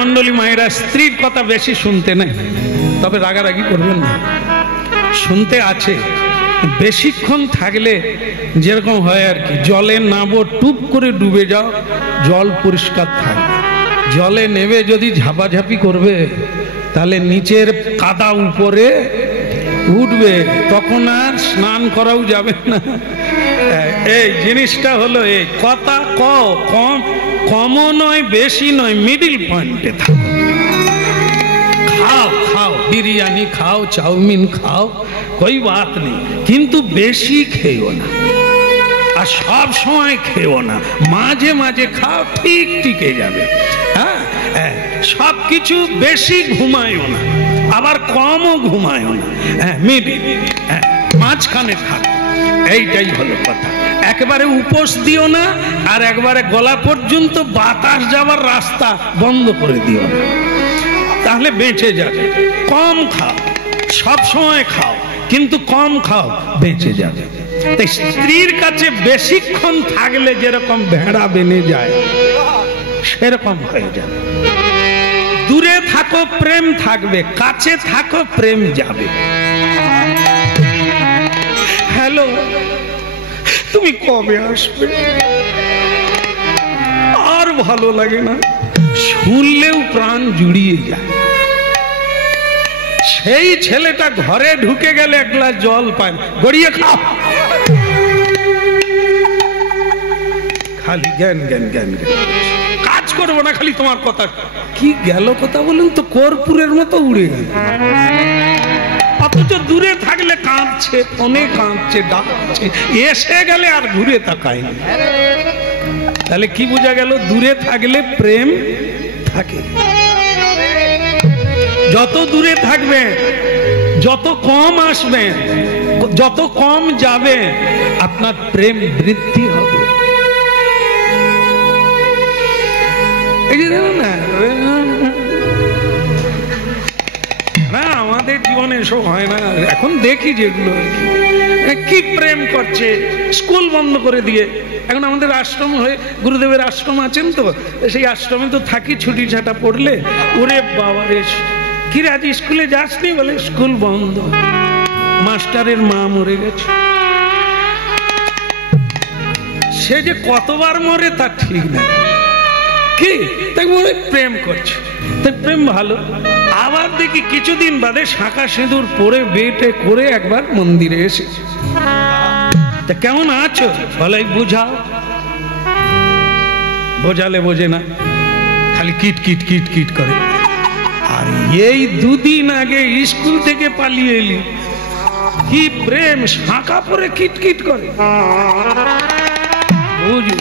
মণ্ডলী মায়েরা, স্ত্রীর কথা বেশি শুনতে নেই, তবে রাগারাগি করবেন না, শুনতে আছে। বেশিক্ষণ থাকলে যেরকম হয় আর কি, জলে নামো টুপ করে ডুবে যাও, জল পরিষ্কার থাকবে। জলে নেবে যদি ঝাপাঝাপি করবে তাহলে নিচের কাদা উপরে উঠবে, তখন আর স্নান করাও যাবে না। এই জিনিসটা হলো এই কথা, কমও নয় বেশি নয়, মিডিল পয়েন্টে থাকো। খাও খাও, বিরিয়ানি খাও, চাউমিন খাও, कोई बात नहीं, কিন্তু বেশি খেও না, আর সব সময় খেও না, মাঝে মাঝে খাও, ঠিক টিকে যাবে। হ্যাঁ, সবকিছু বেশি ঘুমায়ও না, আবার কমও ঘুমায়ও না, মিডিল, মাঝখানে থাক, এইটাই হলো কথা। একবারে উপোস দিও না, আর একবারে গলা পর্যন্ত বাতাস যাওয়ার রাস্তা বন্ধ করে দিও না, তাহলে বেঁচে যাবে। কম খাও, সব সময় খাও, কিন্তু কম খাও, বেঁচে যাবে। তাই স্ত্রীর কাছে বেশিক্ষণ থাকলে যেরকম ভেড়া বেনে যায় সেরকম হয়ে যাবে। দূরে থাকো প্রেম থাকবে, কাছে থাকো প্রেম যাবে। হ্যালো, তুমি কবে আসবে? আর ভালো লাগে না, শুনলেও প্রাণ জুড়িয়ে যায়। সেই ছেলেটা ঘরে ঢুকে গেলে এক গ্লাস জল পায়, গড়িয়ে খাও, খালি জ্ঞান জ্ঞান জ্ঞান জ্ঞান, কাজ করবো না, খালি তোমার কথা। কি গেল কথা বলুন তো, কর্পূরের মতো উড়ে গেল। অথচ দূরে থাকলে কাঁদছে, ফোনে কাঁদছে, ডাকছে, এসে গেলে আর ঘুরে তাকায় না। তাহলে কি বোঝা গেল? দূরে থাকলে প্রেম থাকে। যত দূরে থাকবে, যত কম আসবে, যত কম যাবে, আপনার প্রেম বৃদ্ধি হবে। এই যে দেখুন না, আমাদের জীবনে এসব হয় না। এখন দেখি যেগুলো কি প্রেম করছে, স্কুল বন্ধ করে দিয়ে। এখন আমাদের আশ্রম হয়ে, গুরুদেবের আশ্রম আছেন তো, সেই আশ্রমে তো থাকি, ছুটি ছাটা পড়লে, ওরে বাবা রে, কি আজ স্কুলে যাসনি? বলে স্কুল বন্ধ, মাস্টারের মা মরে গেছে। সে যে কতবার মরে তার ঠিক না, কি তাই বলে প্রেম করছে, তাই প্রেম ভালো। আবার দেখি কিছুদিন বাদে শাঁখা সিঁদুর পরে বেটে করে একবার মন্দিরে এসেছে। তা কেমন আছো? বলে বুঝাও। বোঝালে বোঝে না, খালি কিট কিট কিট কিট করে। আর এই দুদিন আগে স্কুল থেকে পালিয়ে এলি, কি প্রেম, শাঁখা পরে কিট কিট করে। বুঝু,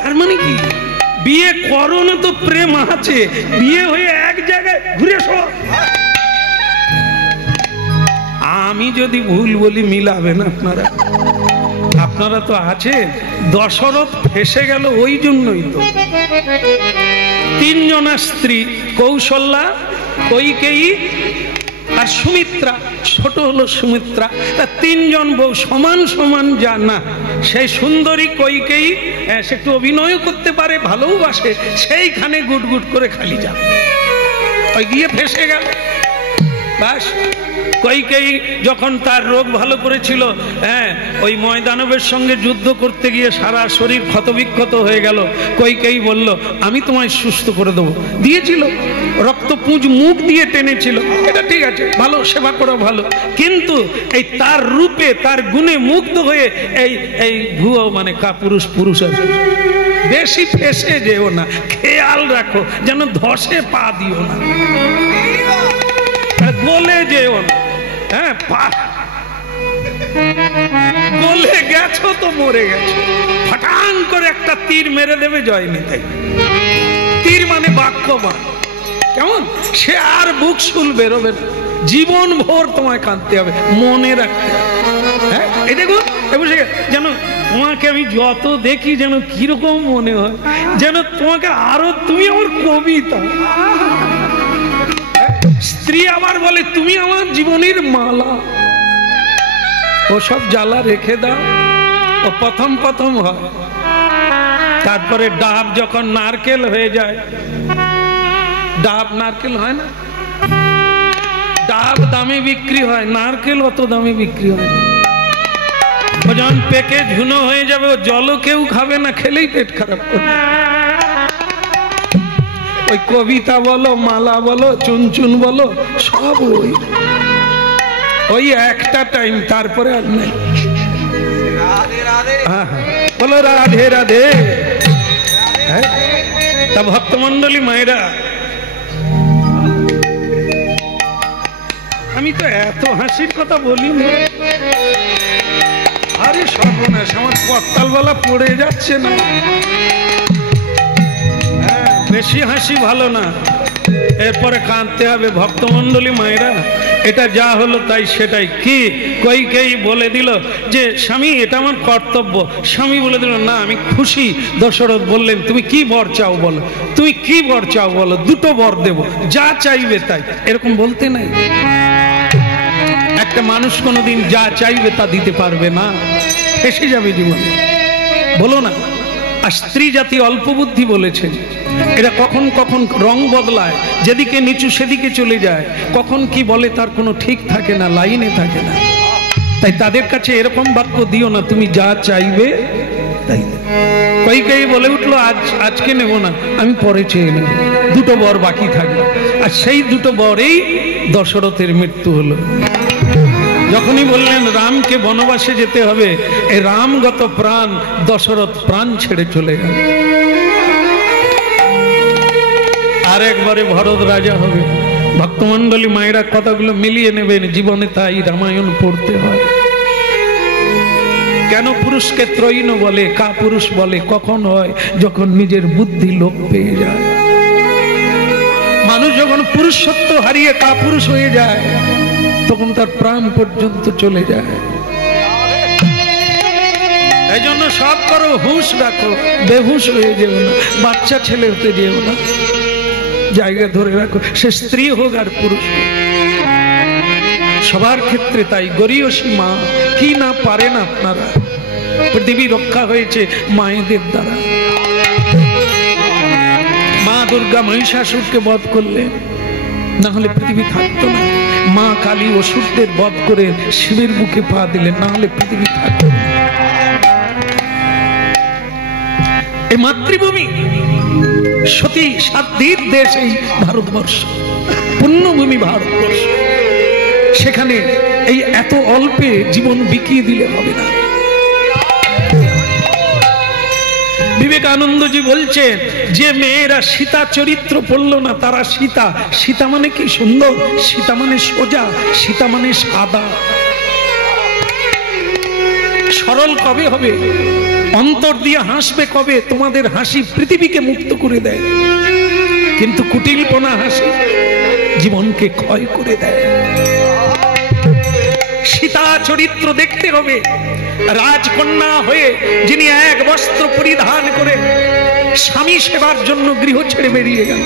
তার মানে কি? বিয়ে করো না তো প্রেম আছে, বিয়ে হয়ে এক জায়গায় ঘুরে সব। আমি যদি ভুল বলি মিলাবেন আপনারা, আপনারা তো আছেন। দশরথ ফেসে গেল ওই জন্যই তো। তিনজনা স্ত্রী, কৌশল্যা, কৈকেয়ী আর সুমিত্রা। ছোট হলো সুমিত্রা। তা তিনজন বউ সমান সমান যা না, সেই সুন্দরী কৈকেয়ী সে একটু অভিনয় করতে পারে, ভালোবাসে, সেইখানে গুট গুট করে খালি যাবে, ওই গিয়ে ফেসে গেল। বাস, কৈকেয়ী যখন তার রোগ ভালো করেছিল, ওই ময়দানবের সঙ্গে যুদ্ধ করতে গিয়ে সারা শরীর ক্ষতবিক্ষত হয়ে গেল। কৈকেয়ী বলল, আমি তোমায় সুস্থ করে দেবো। দিয়েছিল, রক্তপুঁজ মুখ দিয়ে টেনেছিল, এটা ঠিক আছে, ভালো, সেবা করা ভালো। কিন্তু এই তার রূপে, তার গুণে মুগ্ধ হয়ে এই ভুয়ো মানে পুরুষ পুরুষ আছে, বেশি ফেসে যেও না, খেয়াল রাখো যেন ধসে পা দিও না, গলে যেও না। গলে গেছো তো মরে গেছো, ফটাং করে একটা তীর মেরে দেবে জয় নিতাই। তীর মানে বাক্যবান, কেমন? সে আর বুক শুল বেরোবে না, জীবন ভোর তোমায় কাঁদতে হবে, মনে রাখতে হবে। হ্যাঁ, এই দেখুন, যেন তোমাকে আমি যত দেখি যেন কিরকম মনে হয়, যেন তোমাকে আরো, তুমি আমার কবিতা। স্ত্রী আবার বলে, তুমি আমার জীবনের মালা। ও সব জ্বালা রেখে দাও, ও প্রথম প্রথম হয়, তারপরে ডাব যখন নারকেল হয়ে যায়, ডাব নারকেল হয় না, ডাব দামে বিক্রি হয়, নারকেল অত দামে বিক্রি হয় না। ও যখন পেকে ঝুনো হয়ে যাবে, ও জলও কেউ খাবে না, খেলেই পেট খারাপ করবে। ওই কবিতা বলো, মালা বলো, চুনচুন বলো, সব ওই একটা টাইম, তারপরে আর নেই। বলো রাধে রাধে। তা ভক্তমন্ডলী মায়েরা, আমি তো এত হাসির কথা বলিনি। আরে সর্বনাশ, আমার করতালবেলা পড়ে যাচ্ছে না। বেশি হাসি ভালো না, এরপরে কাঁদতে হবে। ভক্তমন্ডলী মায়েরা, এটা যা হলো তাই সেটাই। কি কইকেয়ী বলে দিল যে স্বামী এটা আমার কর্তব্য। স্বামী বলে দিল না আমি খুশি। দশরথ বললেন তুমি কি বর চাও বলো, তুমি কি বর চাও বলো, দুটো বর দেব, যা চাইবে তাই। এরকম বলতে নাই। একটা মানুষ কোনোদিন যা চাইবে তা দিতে পারবে না, ফেসে যাবে জীবনে। বলো না। আর স্ত্রী জাতি অল্প বুদ্ধি বলেছেন, এরা কখন কখন রং বদলায়, যেদিকে নিচু সেদিকে চলে যায়, কখন কি বলে তার কোনো ঠিক থাকে না, লাইনে থাকে না। তাই তাদের কাছে এরকম বাক্য দিও না, তুমি যা চাইবে তাই। কইকেয়ী বলে উঠলো আজকে নেব না, আমি পরে চেয়ে নেব, দুটো বর বাকি থাকবে। আর সেই দুটো বরেই দশরথের মৃত্যু হলো। যখনই বললেন রামকে বনবাসে যেতে হবে, এই রামগত প্রাণ, দশরথ প্রাণ ছেড়ে চলে গেল। আর একবারে ভরত রাজা হবে। ভক্তমন্ডলী মায়েরা কথাগুলো মিলিয়ে নেবেন, জীবনে তাই রামায়ণ পড়তে হয়। কেন পুরুষকে ত্রৈণ বলে, কা পুরুষ বলে, কখন হয় যখন নিজের বুদ্ধি লোপ পেয়ে যায়। মানুষ যখন পুরুষত্ব হারিয়ে কা পুরুষ হয়ে যায়, তখন তার প্রাণ পর্যন্ত চলে যায়। এই জন্য সব করো, হুঁশ রাখো, বেহুশ হয়ে যেও না, বাচ্চা ছেলে হতে যেও না, জায়গা ধরে রাখো। সে স্ত্রী হোক আর পুরুষ হোক, সবার ক্ষেত্রে তাই। গরীয়সী মা কি না পারেন আপনারা। পৃথিবী রক্ষা হয়েছে মায়েদের দ্বারা। মা দুর্গা মহিষাসুরকে বধ করলেন, না হলে পৃথিবী থাকতো না। মা কালী অসুরদের বধ করে শিবের বুকে পা দিলেন, না হলে পৃথিবী থাকতো না। এই মাতৃভূমি সতী সাধ্যের দেশ এই ভারতবর্ষ, পুণ্যভূমি ভারতবর্ষ। সেখানে এই এত অল্পে জীবন বিকিয়ে দিলে হবে না। বিবেকানন্দজি বলছেন যে মেয়েরা সীতা চরিত্র পড়ল না তারা সীতা। সীতা মানে কি সুন্দর, সীতা মানে সোজা, সীতা মানে সাদা। সরল কবে হবে, অন্তর দিয়ে হাসবে কবে, তোমাদের হাসি পৃথিবীকে মুক্ত করে দেয়, কিন্তু কুটিলপনা হাসি জীবনকে ক্ষয় করে দেয়। সীতা চরিত্র দেখতে হবে। রাজকন্যা হয়ে যিনি এক বস্ত্র পরিধান করে স্বামী সেবার জন্য গৃহ ছেড়ে বেরিয়ে গেল।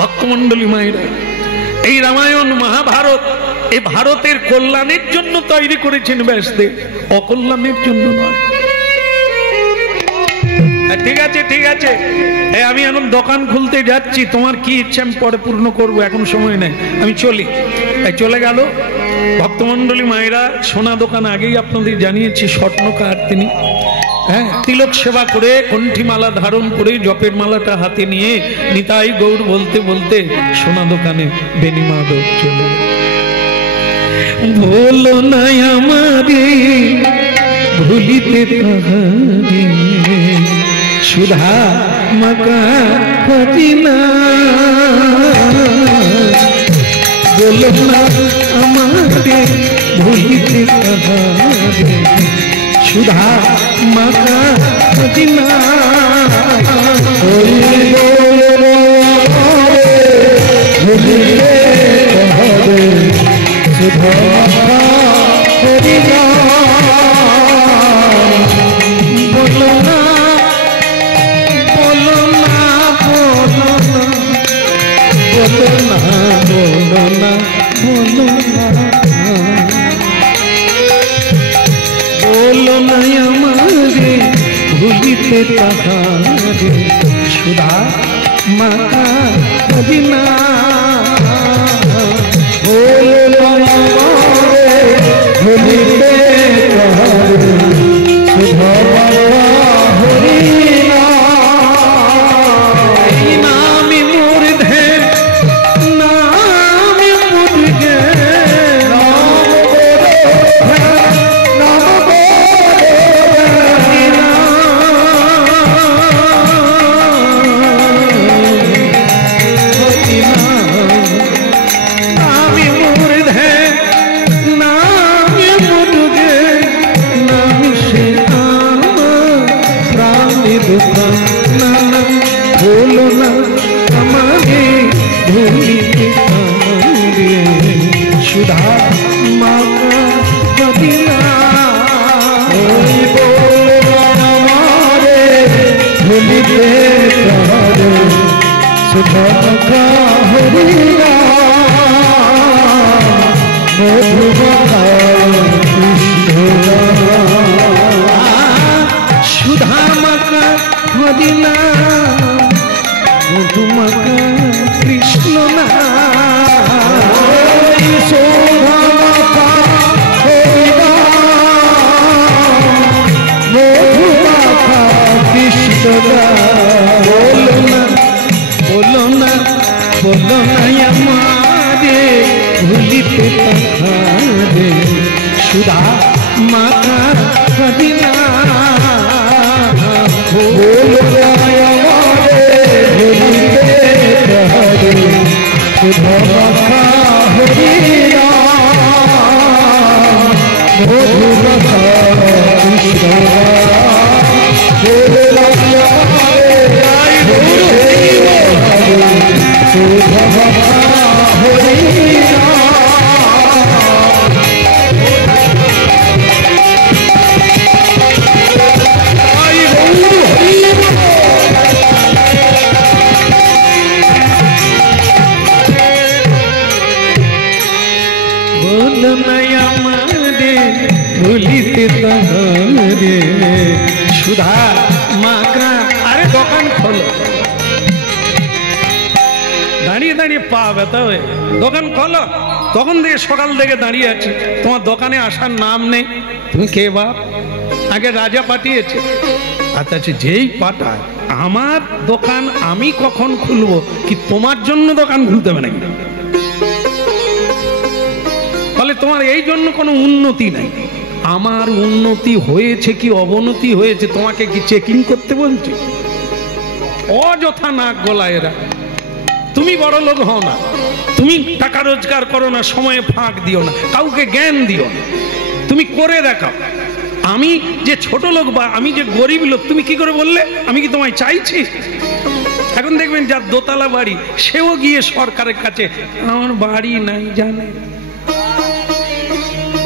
ভক্তমন্ডলী মায়েরা, এই রামায়ণ মহাভারত এই ভারতের কল্যাণের জন্য তৈরি করেছেন ব্যাসদেব, অকল্যাণের জন্য নয়। ঠিক আছে ঠিক আছে, আমি এখন দোকান খুলতে যাচ্ছি, তোমার কি ইচ্ছা আমি পরে পূর্ণ করবো, এখন সময় নেই, আমি চলি। চলে গেল। ভক্তমন্ডলী মায়েরা, সোনা দোকান আগেই আপনাদের জানিয়েছি, স্বর্ণকার তিনি। হ্যাঁ, তিলক সেবা করে কণ্ঠিমালা ধারণ করে জপের মালাটা হাতে নিয়ে নিতাই গৌর বলতে বলতে সোনা দোকানে বেনিমাধব চলে। বলো না আমারে ভুলিতে তাহারে, সুধা মাকা ফতিনা। বলো না আমারে ভুলিতে তাহারে, সুধা মাকা ফতিনা। ভুলিতে তাহারে সুধা ফতিনা। বলো না বলো না বলো না বলো না বলো না বলো না বলো না আমারে ভুলিতে তাহারে, सुधा माता मदीना बोलो भूलिते सुधा हरिना नाम मुर्धे नाम मुर्गे बोलो ना हमारे भूलिते सुधा माता मदीना बोलो हमारे भूलिते सुधा का हरिना सुधा माता मदीना मधुमाका कृष्ण ना शोभा माता मधुमाका कृष्ण ना बोलो ना बोलो ना बोलो ना हमारे भूलिते तहारे सुधा माता मदीना बोलो ना सुधा माता हरिना मधुमाका कृष्ण बोलो सुधा माता हरिना भूलिते तहारे सुधा माका अरे দোকান খোলো দাঁড়িয়ে দাঁড়িয়ে পা ব্যথা হয়ে দোকান খোলো তখন থেকে সকাল থেকে দাঁড়িয়ে আছি তোমার দোকানে আসার নাম নেই তুমি কে বাপ আগে রাজা পাঠিয়েছে আচ্ছা যেই পাঠায় আমার দোকান আমি কখন খুলবো কি তোমার জন্য দোকান খুলতে হবে নাকি তাহলে তোমার এই জন্য কোনো উন্নতি নাই আমার উন্নতি হয়েছে কি অবনতি হয়েছে তোমাকে কি চেকিং করতে বলছে অযথা নাক গলায় এরা তুমি বড় লোক হও না তুমি টাকা রোজগার করো না সময়ে ফাঁক দিও না কাউকে জ্ঞান দিও না তুমি করে দেখাও আমি যে ছোট লোক বা আমি যে গরিব লোক তুমি কি করে বললে আমি কি তোমায় চাইছি এখন দেখবেন যার দোতলা বাড়ি সেও গিয়ে সরকারের কাছে আমার বাড়ি নাই জানে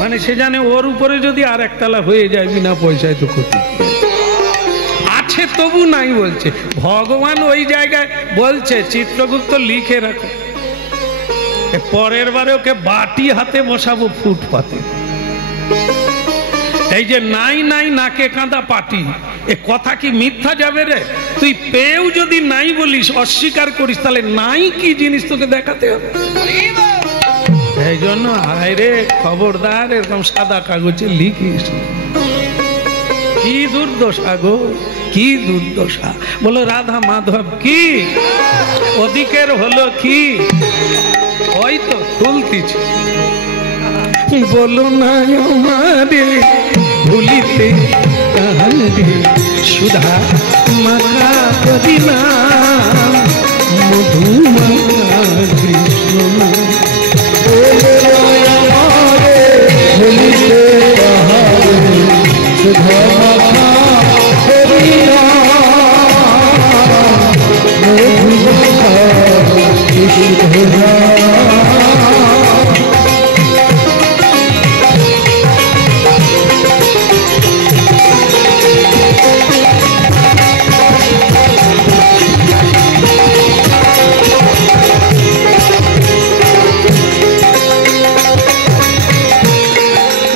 মানে সে জানে ওর উপরে যদি আর একতলা হয়ে যায় বিনা পয়সায় তো ক্ষতি আছে তবু নাই বলছে ভগবান ওই জায়গায় বলছে চিত্রগুপ্ত লিখে রাখো পরের বারে ওকে বাটি হাতে বসাবো ফুটপাতে এই যে নাই নাই নাকে কাঁদা পাটি এ কথা কি মিথ্যা যাবে রে তুই পেয়েও যদি নাই বলিস অস্বীকার করিস তাহলে নাই কি জিনিস তোকে দেখাতে হবে এই জন্য হায় রে খবরদার এরকম সাদা কাগজে লিখিস কি দুর্দশা গো কি দুর্দশা বলো রাধা মাধব কি ওদিকের হলো কি ওই তো খুলতিছে বলো না আমারে ভুলিতে তাহারে সুধা মাতা মদীনা মধুমাকা কৃষ্ণ ভুলিতে তাহারে সুধা মাতা মদীনা মধুমাকা কৃষ্ণ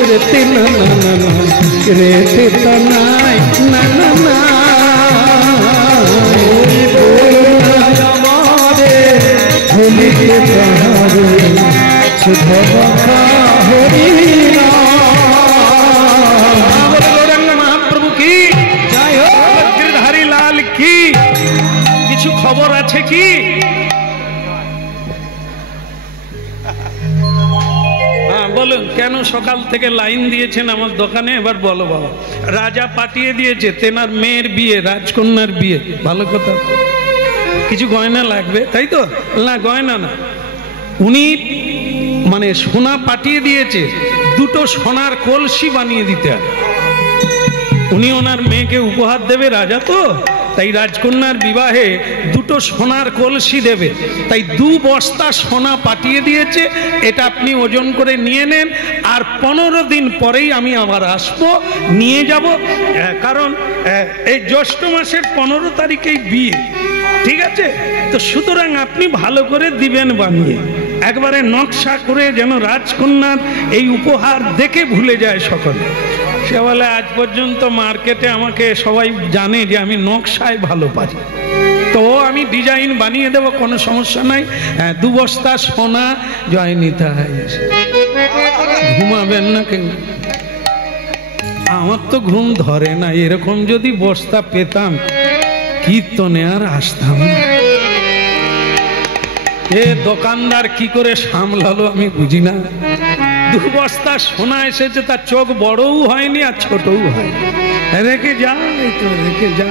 रे ना ना ना ना रे तना ना ना ना শুদ্ধ হরি গৌরাঙ্গ মহাপ্রভু কি, জয় হোক। গিরধারী লাল কি। কিছু খবর আছে কি? হ্যাঁ বলুন, কেন সকাল থেকে লাইন দিয়েছেন আমার দোকানে? এবার বলো বাবা। রাজা পাঠিয়ে দিয়েছে, তেনার মেয়ের বিয়ে, রাজকন্যার বিয়ে। ভালো কথা। কিছু গয়না লাগবে তাই তো? না গয়না না, উনি মানে সোনা পাঠিয়ে দিয়েছে, দুটো সোনার কলসি বানিয়ে দিতে হবে। উনি ওনার মেয়েকে উপহার দেবে, রাজা তো, তাই রাজকন্যার বিবাহে দুটো সোনার কলসি দেবে, তাই 2 বস্তা সোনা পাঠিয়ে দিয়েছে। এটা আপনি ওজন করে নিয়ে নেন, আর 15 দিন পরেই আমি আবার আসবো, নিয়ে যাব। কারণ এই জ্যৈষ্ঠ মাসের 15 তারিখেই বিয়ে, ঠিক আছে? তো সুতরাং আপনি ভালো করে দিবেন বানিয়ে, একবারে নকশা করে, যেন রাজকন্যার এই উপহার দেখে ভুলে যায় সকলে। সে বলে আজ পর্যন্ত মার্কেটে আমাকে সবাই জানে যে আমি নকশায় ভালো পারি, তো আমি ডিজাইন বানিয়ে দেবো, কোনো সমস্যা নাই। 2 বস্তা সোনা। জয় নিতাই। ঘুমাবেন না কেন? আমার তো ঘুম ধরে না, এরকম যদি বস্তা পেতাম কীর্তনে আর আসতাম না। এ দোকানদার কি করে সামলালো আমি বুঝি না। 2 বস্তা সোনা এসেছে, তার চোখ বড়ও হয়নি আর ছোটও হয়নি। রেখে যা, এই তো রেখে যা।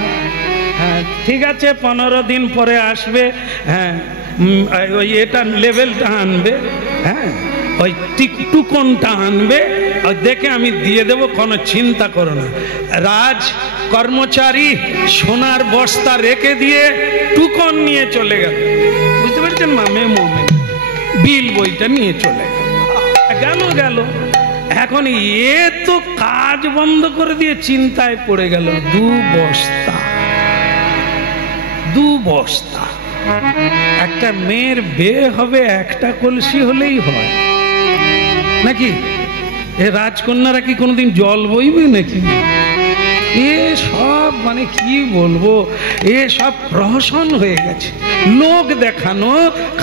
হ্যাঁ ঠিক আছে, 15 দিন পরে আসবে। হ্যাঁ ওই এটা লেভেলটা আনবে, হ্যাঁ ওই টিকটুকনটা আনবে, আর দেখে আমি দিয়ে দেবো, কোনো চিন্তা করো না। রাজ কর্মচারী সোনার বস্তা রেখে দিয়ে টুকন নিয়ে চলে গেল। বুঝতে পারছেন মা? মেমো বিল বইটা নিয়ে চলে গেল। এখন এ তো কাজ বন্ধ করে দিয়ে চিন্তায় পড়ে গেল। 2 বস্তা। একটা মেয়ের বিয়ে হবে, একটা কলসি হলেই হয় নাকি? এ রাজকন্যারা কি কোনোদিন জল বইবে নাকি? এ সব মানে কি বলবো, এ সব প্রহসন হয়ে গেছে, লোক দেখানো।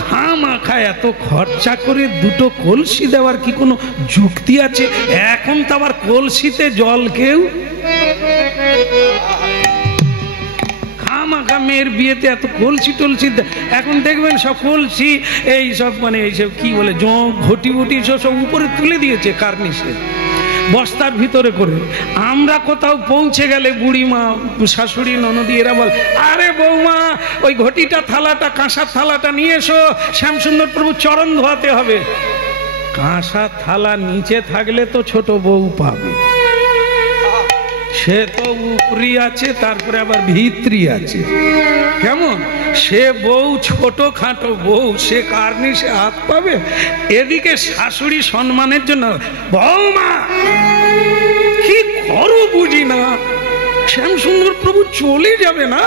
খামাখা এত খরচা করে 2টো কলসি দেওয়ার কি কোনো যুক্তি আছে? এখন তো আবার কলসিতে জল কেউ খামাখা মেয়ের বিয়েতে এত কলসি টলসি। এখন দেখবেন সব কলসি এই সব মানে এইসব কি বলে ঘটি বুটি সব উপরে তুলে দিয়েছে কার্নিশে, বস্তার ভিতরে করে। আমরা কোথাও পৌঁছে গেলে বুড়িমা, শাশুড়ি, ননদি এরা বল, আরে বৌমা ওই ঘটিটা থালাটা, কাঁসার থালাটা নিয়ে এসো, শ্যামসুন্দর প্রভু চরণ ধোয়াতে হবে। কাঁসার থালা নিচে থাকলে তো ছোট বউ পাবে, সে তো উপরি আছে, তারপরে আবার ভিতরি আছে। কেমন সে বউ, ছোট খাটো বউ, সে কার্নিশে হাত পাবে। এদিকে শাশুড়ি সম্মানের জন্য, বৌমা কি করো বুঝি না, শ্যামসুন্দর প্রভু চলে যাবে না,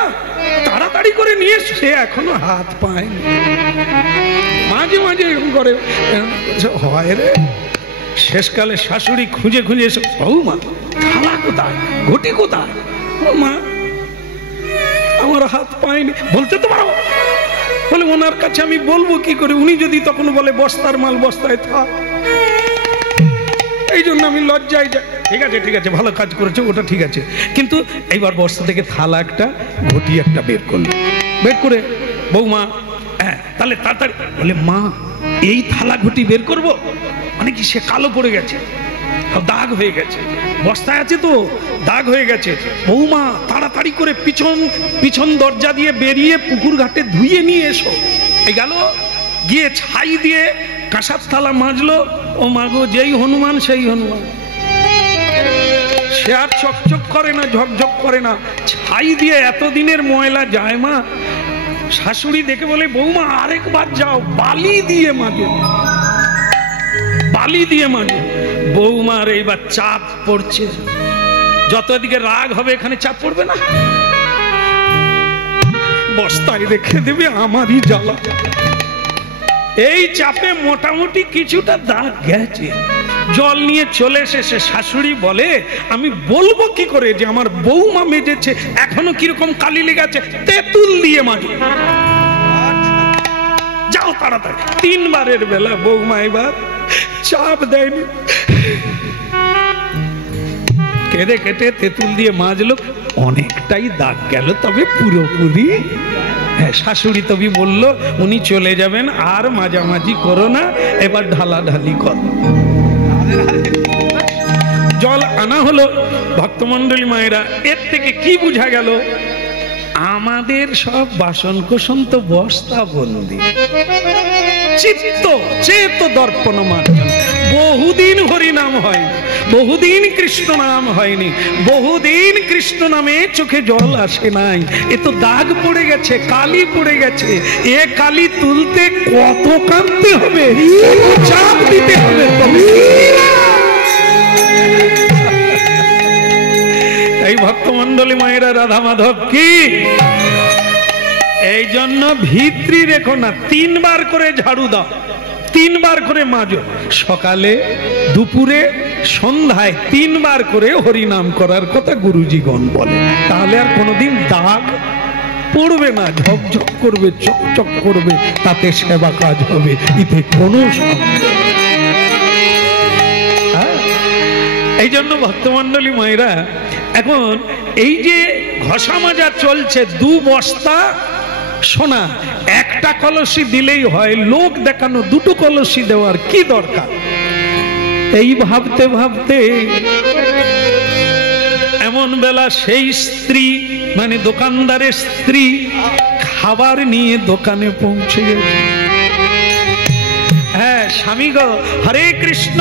তাড়াতাড়ি করে নিয়ে, সে এখনো হাত পায়নি। মাঝে মাঝে এরকম করে হয় রে। শেষকালে শাশুড়ি খুঁজে খুঁজে এসে, বৌমা থালা কোথায়, ঘটি কোথায়? মা আমার হাত পায়নি। বলতে তো পারো, বলে ওনার কাছে আমি বলবো কি করে? উনি যদি তখন বলে বস্তার মাল বস্তায় থাক, এই জন্য আমি লজ্জায় যাই। ঠিক আছে ভালো কাজ করেছে, ওটা ঠিক আছে। কিন্তু এইবার বস্তা থেকে থালা একটা, ঘটি একটা বের করলো, বের করে বৌমা হ্যাঁ তাহলে তাড়াতাড়ি। বলে মা এই থালা ঘটি বের করব মানে কি? সে কালো পড়ে গেছে, দাগ হয়ে গেছে, বস্তায় আছে তো দাগ হয়ে গেছে। বৌমা তাড়াতাড়ি করে পিছন দরজা দিয়ে বেরিয়ে পুকুর ঘাটে ধুয়ে নিয়ে এসো। এই গেল, গিয়ে ছাই দিয়ে কাঁসার থালা মাজলো। ও মাগো, যেই হনুমান সেই হনুমান, সে আর চকচক করে না, ঝকঝক করে না, ছাই দিয়ে এতদিনের ময়লা যায়। মা শাশুড়ি দেখে বলে, বৌমা আরেকবার যাও, বালি দিয়ে মাজো, বালি দিয়ে মাজো। বৌমার এইবার চাপ পড়ছে, যত দিকে রাগ হবে এখানে চাপ পড়বে না, বস্তায় রেখে দেবে, আমারই জ্বালা। এই চাপে মোটামুটি কিছুটা দাগ গেছে। জল নিয়ে চলে এসে শাশুড়ি বলে, আমি বলবো কি করে যে আমার বৌমা মেজেছে, এখনো কিরকম কালি লেগে আছে, তেঁতুল দিয়ে মাজো। যাও তাড়াতাড়ি। 3 বারের বেলা বৌমা এবার চাপ দেয়নি, কেটে কেটে তেঁতুল দিয়ে মাজলো, অনেকটাই দাগ গেল, তবে পুরোপুরি। হ্যাঁ, শাশুড়ি তবে বলল উনি চলে যাবেন, আর মাঝামাঝি করো না, এবার ঢালাঢালি করো। জল আনা হলো। ভক্তমন্ডলী মায়েরা, এর থেকে কি বোঝা গেল? আমাদের সব বাসন কোসন তো বস্তা বন্দি, চিত্ত চেত দর্পণ মার্জন। বহুদিন হরিনাম হয়নি, বহুদিন কৃষ্ণ নাম হয়নি, বহুদিন কৃষ্ণ নামে চোখে জল আসে নাই। এ তো দাগ পড়ে গেছে, কালি পড়ে গেছে। এ কালি তুলতে কত কাঁদতে হবে, চাপ দিতে হবে। এই ভক্তমন্ডলী মায়েরা, রাধা মাধব কি! এই জন্য ভিত্রি রেখো না, 3 বার করে ঝাড়ু দাও, 3 বার করে মাজো, সকালে দুপুরে সন্ধ্যায় 3 বার করে হরিনাম করার কথা গুরুজিগণ বলে। তাহলে আর কোনোদিন দাগ পড়বে না, ঝকঝক করবে, চকচক করবে, তাতে সেবা কাজ হবে, এতে কোনো সন্দেহ। এই জন্য ভক্তমন্ডলী মায়েরা, এখন এই যে ঘষা মাজা চলছে, 2 বস্তা সোনা, একটা কলসি দিলেই হয়, লোক দেখানো 2টো কলসি দেওয়ার কি দরকার? এই ভাবতে ভাবতে এমন বেলা সেই স্ত্রী, মানে দোকানদারের স্ত্রী, খাবার নিয়ে দোকানে পৌঁছে গেছে। হ্যাঁ, স্বামী গো, হরে কৃষ্ণ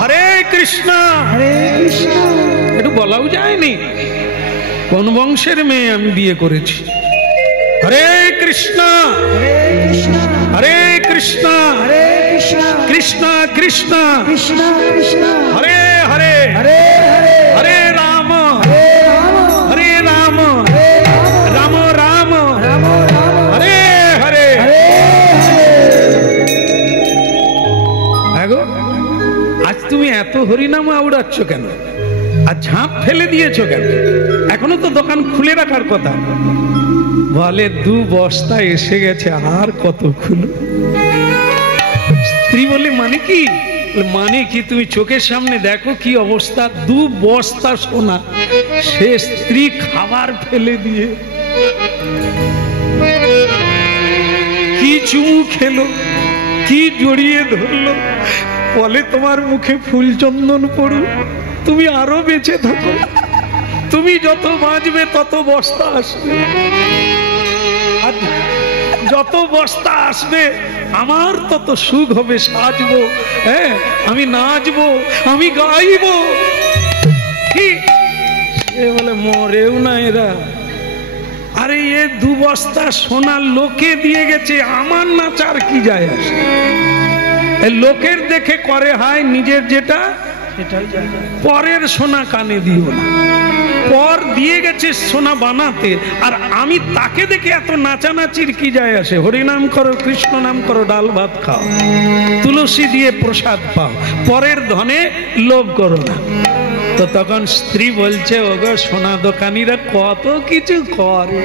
হরে কৃষ্ণ হরে কৃষ্ণ। একটু বলাও যায়নি কোন বংশের মেয়ে আমি বিয়ে করেছি। হরে কৃষ্ণ হরে কৃষ্ণ হরে কৃষ্ণ হরে কৃষ্ণ কৃষ্ণ কৃষ্ণ কৃষ্ণ কৃষ্ণ হরে হরে হরে হরে হরে রাম হরে রাম হরে রাম হরে রাম রাম রাম রাম হরে হরে। হরে আগো, আজ তুমি এত হরিনাম আউড়াচ্ছ কেন? আর ঝাঁপ ফেলে দিয়েছো কেন? এখনো তো দোকান খুলে রাখার কথা। বলে 2 বস্তা এসে গেছে, আর কত খুলো? স্ত্রী বলে মানে কি? মানে কি, তুমি চোখের সামনে দেখো কি অবস্থা, 2 বস্তা সোনা। সে স্ত্রী খাবার ফেলে দিয়ে কি চুমু খেলো, কি জড়িয়ে ধরলো। বলে তোমার মুখে ফুল চন্দন পড়ুক, তুমি আরো বেঁচে থাকো, তুমি যত বাঁচবে তত বস্তা আসবে, আর যত বস্তা আসবে আমার তত সুখ হবে, সাজবো, হ্যাঁ, আমি নাচবো, আমি গাইবো। কি সে বলে মরেও না এরা। আরে এ 2 বস্তা সোনা লোকে দিয়ে গেছে, আমার নাচার কি যায় আসে? লোকের দেখে করে হয়, নিজের যেটা সেটাই যায়। পরের সোনা কানে দিও না, পর দিয়ে গেছে সোনা বানাতে, আর আমি তাকে দেখে এত নাচানাচির কি যায় আসে? হরিনাম করো, কৃষ্ণ নাম করো, ডাল ভাত খাও, তুলসী দিয়ে প্রসাদ পাও, পরের ধনে লোভ করো না। তো তখন স্ত্রী বলছে, ওগো সোনা দোকানিরা কত কিছু করে,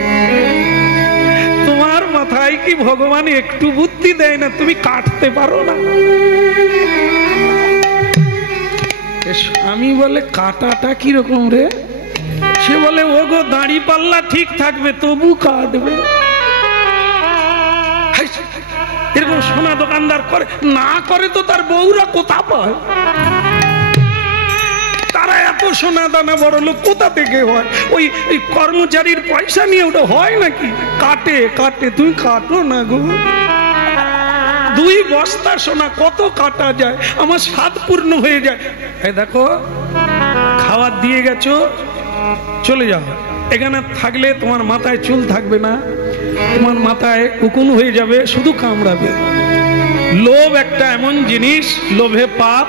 তোমার মাথায় কি ভগবান একটু বুদ্ধি দেয় না? তুমি কাটতে পারো না? স্বামী বলে, কাটাটা কিরকম রে? সে বলে, ওগো দাড়ি পাল্লা ঠিক থাকবে তবু কাটবে। এরকম সোনা দোকানদার করে না, করে তো তার বউরা কোথা পায়? তারা এত সোনা দানা বড় লোক কোথা থেকে হয়? ওই কর্মচারীর পয়সা নিয়ে ওটা হয় নাকি? কাটে কাটে, তুমি কাটো না গো। 2 বস্তা সোনা কত কাটা যায়? আমার স্বাদ পূর্ণ হয়ে যায়। এই দেখো, খাবার দিয়ে গেছো, চলে যাও। এখানে থাকলে তোমার মাথায় চুল থাকবে না, তোমার মাথায় উকুন হয়ে যাবে, শুধু কামড়াবে। লোভ একটা এমন জিনিস, লোভে পাপ,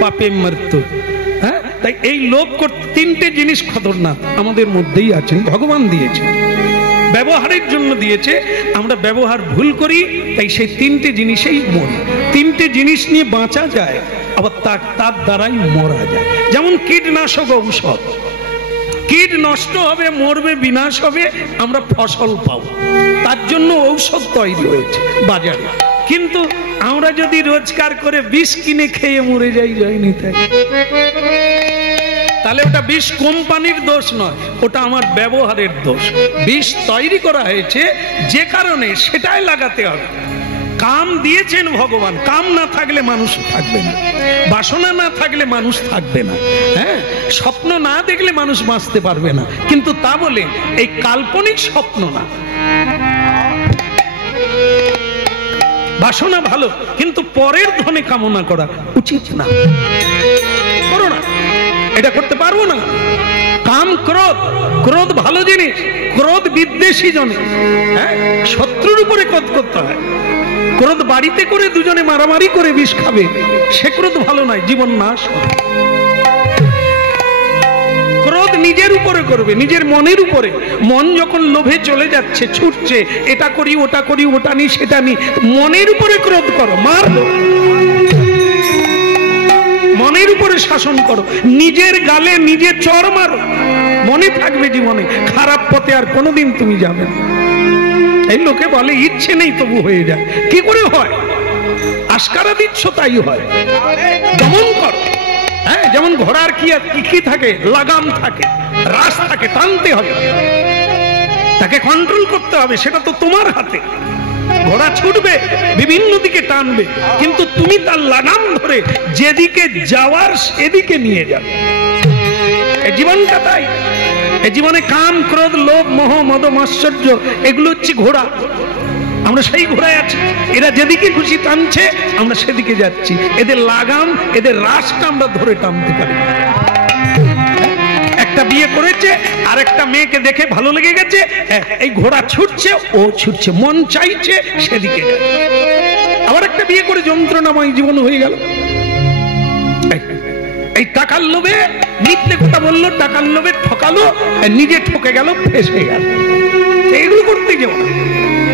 পাপে মৃত্যু। হ্যাঁ, তাই এই লোভ করতে 3টে জিনিস খতরনাক আমাদের মধ্যেই আছে, ভগবান দিয়েছে, ব্যবহারের জন্য দিয়েছে। আমরা ব্যবহার ভুল করি, তাই সেই 3টে জিনিসেই মরি। 3টে জিনিস নিয়ে বাঁচা যায়, আবার তার দ্বারাই মরা যায়। যেমন কীটনাশক ঔষধ, কীট নষ্ট হবে, মরবে, বিনাশ হবে, আমরা ফসল পাবো। তার জন্য ঔষধ তৈরি হয়েছে বাজারে। কিন্তু আমরা যদি রোজগার করে বিষ কিনে খেয়ে মরে যাই, যায়নি তাই, তাহলে ওটা বিষ কোম্পানির দোষ নয়, ওটা আমার ব্যবহারের দোষ। বিষ তৈরি করা হয়েছে যে কারণে, সেটাই লাগাতে হবে। কাম দিয়েছেন ভগবান, কাম না থাকলে মানুষ থাকবে না, বাসনা না থাকলে মানুষ থাকবে না, হ্যাঁ, স্বপ্ন না দেখলে মানুষ বাঁচতে পারবে না। কিন্তু তা বলে এই কাল্পনিক স্বপ্ন না। বাসনা ভালো, কিন্তু পরের ধনে কামনা করা উচিত না, করো না, এটা করতে পারবো না। কাম ক্রোধ, ক্রোধ ভালো জিনিস, ক্রোধ বিদ্বেষী জনে, হ্যাঁ, শত্রুর উপরে ক্রোধ করতে হয়। ক্রোধ বাড়িতে করে দুজনে মারামারি করে বিষ খাবে, সে ক্রোধ ভালো নয়, জীবন নাশ। ক্রোধ নিজের উপরে করবে, নিজের মনের উপরে। মন যখন লোভে চলে যাচ্ছে, ছুটছে, এটা করি, ওটা করি, ওটা নি, সেটা নি, মনের উপরে ক্রোধ করো, মারো, মনের উপরে শাসন করো, নিজের গালে নিজে চড় মারো, মনে থাকবে জীবনে খারাপ পথে আর কোনোদিন তুমি যাবে না। এই লোকে বলে ইচ্ছে নেই তবু হয়ে যায়, কি করে হয়? আস্কারা দিচ্ছ তাই হয়, দমন কর। হ্যাঁ, যেমন ঘোড়ার কি থাকে, লাগাম থাকে, রাস থাকে, টানতে হবে, তাকে কন্ট্রোল করতে হবে, সেটা তো তোমার হাতে। ঘোড়া ছুটবে, বিভিন্ন দিকে টানবে, কিন্তু তুমি তার লাগাম ধরে যেদিকে যাওয়ার সেদিকে নিয়ে যাবে। এই জীবনটা তাই। এই জীবনে কাম, ক্রোধ, লোভ, মোহ, মদ, মাৎসর্য, এগুলো হচ্ছে ঘোড়া। আমরা সেই ঘোড়ায় আছি, এরা যেদিকে খুশি টানছে, আমরা সেদিকে যাচ্ছি। এদের লাগাম, এদের রাসটা আমরা ধরে টানতে পারি। একটা বিয়ে করেছে, আর একটা মেয়েকে দেখে ভালো লেগে গেছে, এই ঘোড়া ছুটছে, ও ছুটছে, মন চাইছে সেদিকে যায়। আবার একটা বিয়ে করে যন্ত্রণাময় জীবন হয়ে গেল। এই টাকার লোভে মিথ্যে কথা বললো, টাকার লোভে ঠকালো, নিজে ঠকে গেল, ফেঁসে গেল। এইগুলো করতে যাও না,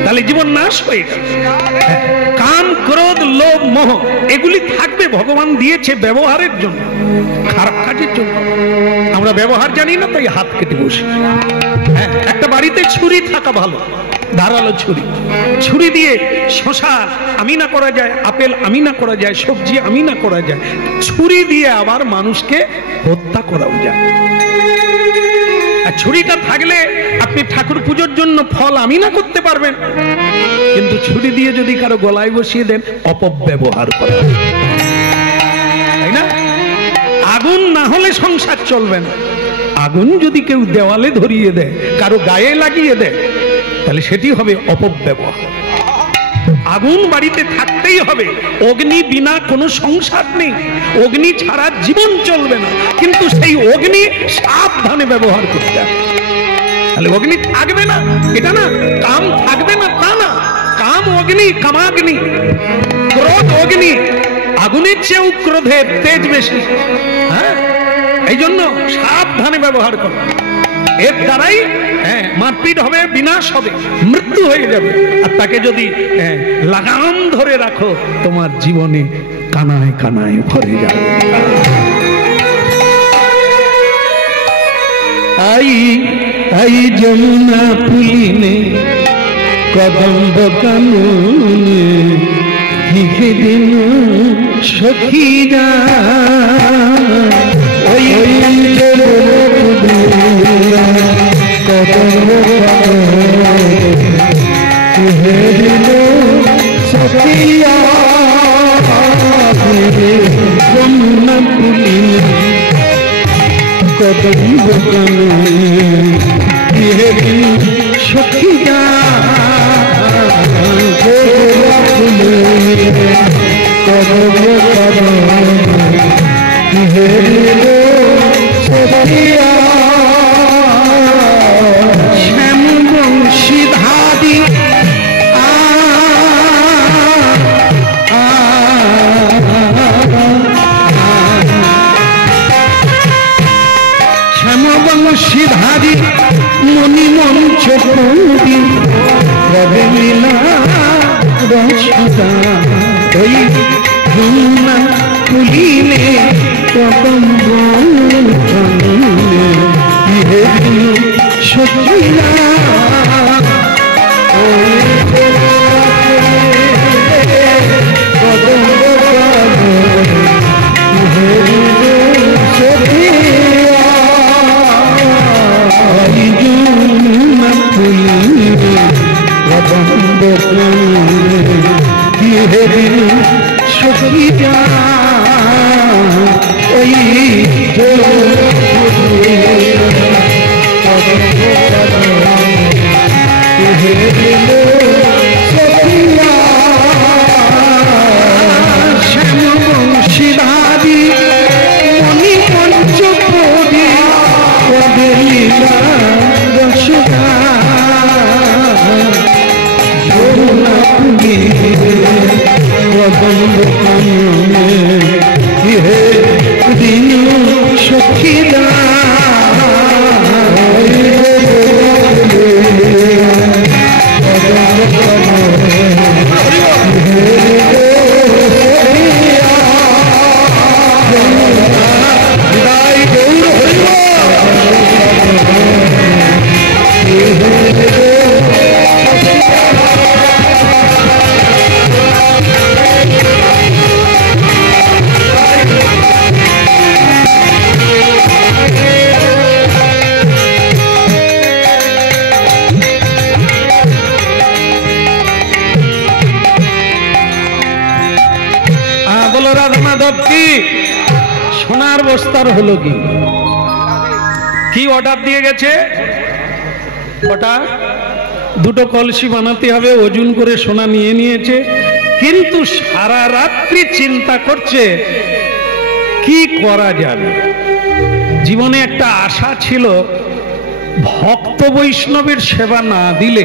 তাহলে জীবন নাশ হয়ে গেল। কাম, ক্রোধ, লোভ, মোহ এগুলি থাকবে, ভগবান দিয়েছে ব্যবহারের জন্য, খারাপ কাজের জন্য। আমরা ব্যবহার জানি না, তাই হাত কেটে বসি। হ্যাঁ, একটা বাড়িতে ছুরি থাকা ভালো, ধারালো ছুরি। ছুরি দিয়ে শশা আমিনা করা যায়, আপেল আমিনা করা যায়, সবজি আমিনা করা যায়। ছুরি দিয়ে আবার মানুষকে হত্যা করাও যায়। আর ছুরিটা থাকলে আপনি ঠাকুর পুজোর জন্য ফল আমিনা করতে পারবেন, কিন্তু ছুরি দিয়ে যদি কারো গলায় বসিয়ে দেন, অপব্যবহার করা, তাই না? আগুন না হলে সংসার চলবে না। আগুন যদি কেউ দেওয়ালে ধরিয়ে দেয়, কারো গায়ে লাগিয়ে দেয়, তাহলে সেটি হবে অপব্যবহার। আগুন বাড়িতে থাকতেই হবে, অগ্নি বিনা কোনো সংসার নেই, অগ্নি ছাড়া জীবন চলবে না। কিন্তু সেই অগ্নি সাবধানে ব্যবহার করতে হবে, তাহলে অগ্নি থাকবে না। এটা না কাম থাকবে না তা না, কাম অগ্নি, কামাগ্নি, ক্রোধ অগ্নি, আগুনের চেয়েও ক্রোধের তেজ বেশি। হ্যাঁ, এই জন্য সাবধানে ব্যবহার করো। এর দ্বারাই মারপিট হবে, বিনাশ হবে, মৃত্যু হয়ে যাবে। আর তাকে যদি লাগাম ধরে রাখো, তোমার জীবনে কানায় কানায় ভরে যাবে। आई आई जमुना पुलिने कदम्ब कानूने लिखे दिन सखीरा कदम्ब सखिया जमुना पुलिने कदम्ब सखिया सखिया श्याम बंशीधारी श्यामवंशीधारी मुनिमंच कौदी रवि लीला रसदा जमुना पुलिने कदम्ब कानूने ইহে বিনু সখিয়া শ্যামবংশীধারী মণি পঞ্চপদী লীলা রসদা হে দিনু সখিদা সোনার বস্তার হলো কি কি অর্ডার দিয়ে গেছে? ওটা দুটো কলসি বানাতে হবে, ওজন করে সোনা নিয়ে নিয়েছে, কিন্তু সারা রাত্রি চিন্তা করছে কি করা যাবে। জীবনে একটা আশা ছিল ভক্ত বৈষ্ণবের সেবা না দিলে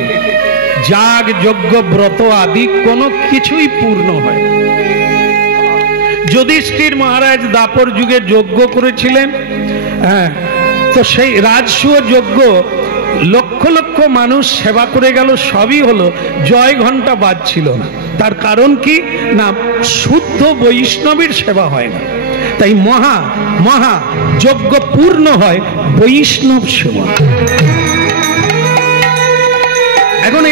যাগ যজ্ঞ ব্রত আদি কোনো কিছুই পূর্ণ হয়। যুধিষ্ঠির মহারাজ দাপর যুগে যজ্ঞ করেছিলেন, হ্যাঁ, তো সেই রাজসূয় যজ্ঞ লক্ষ লক্ষ মানুষ সেবা করে গেল, সবই হলো, জয় ঘন্টা বাজছিল না। তার কারণ কি না, শুদ্ধ বৈষ্ণবের সেবা হয় না। তাই মহা মহা যজ্ঞ পূর্ণ হয় বৈষ্ণব সেবা। এখন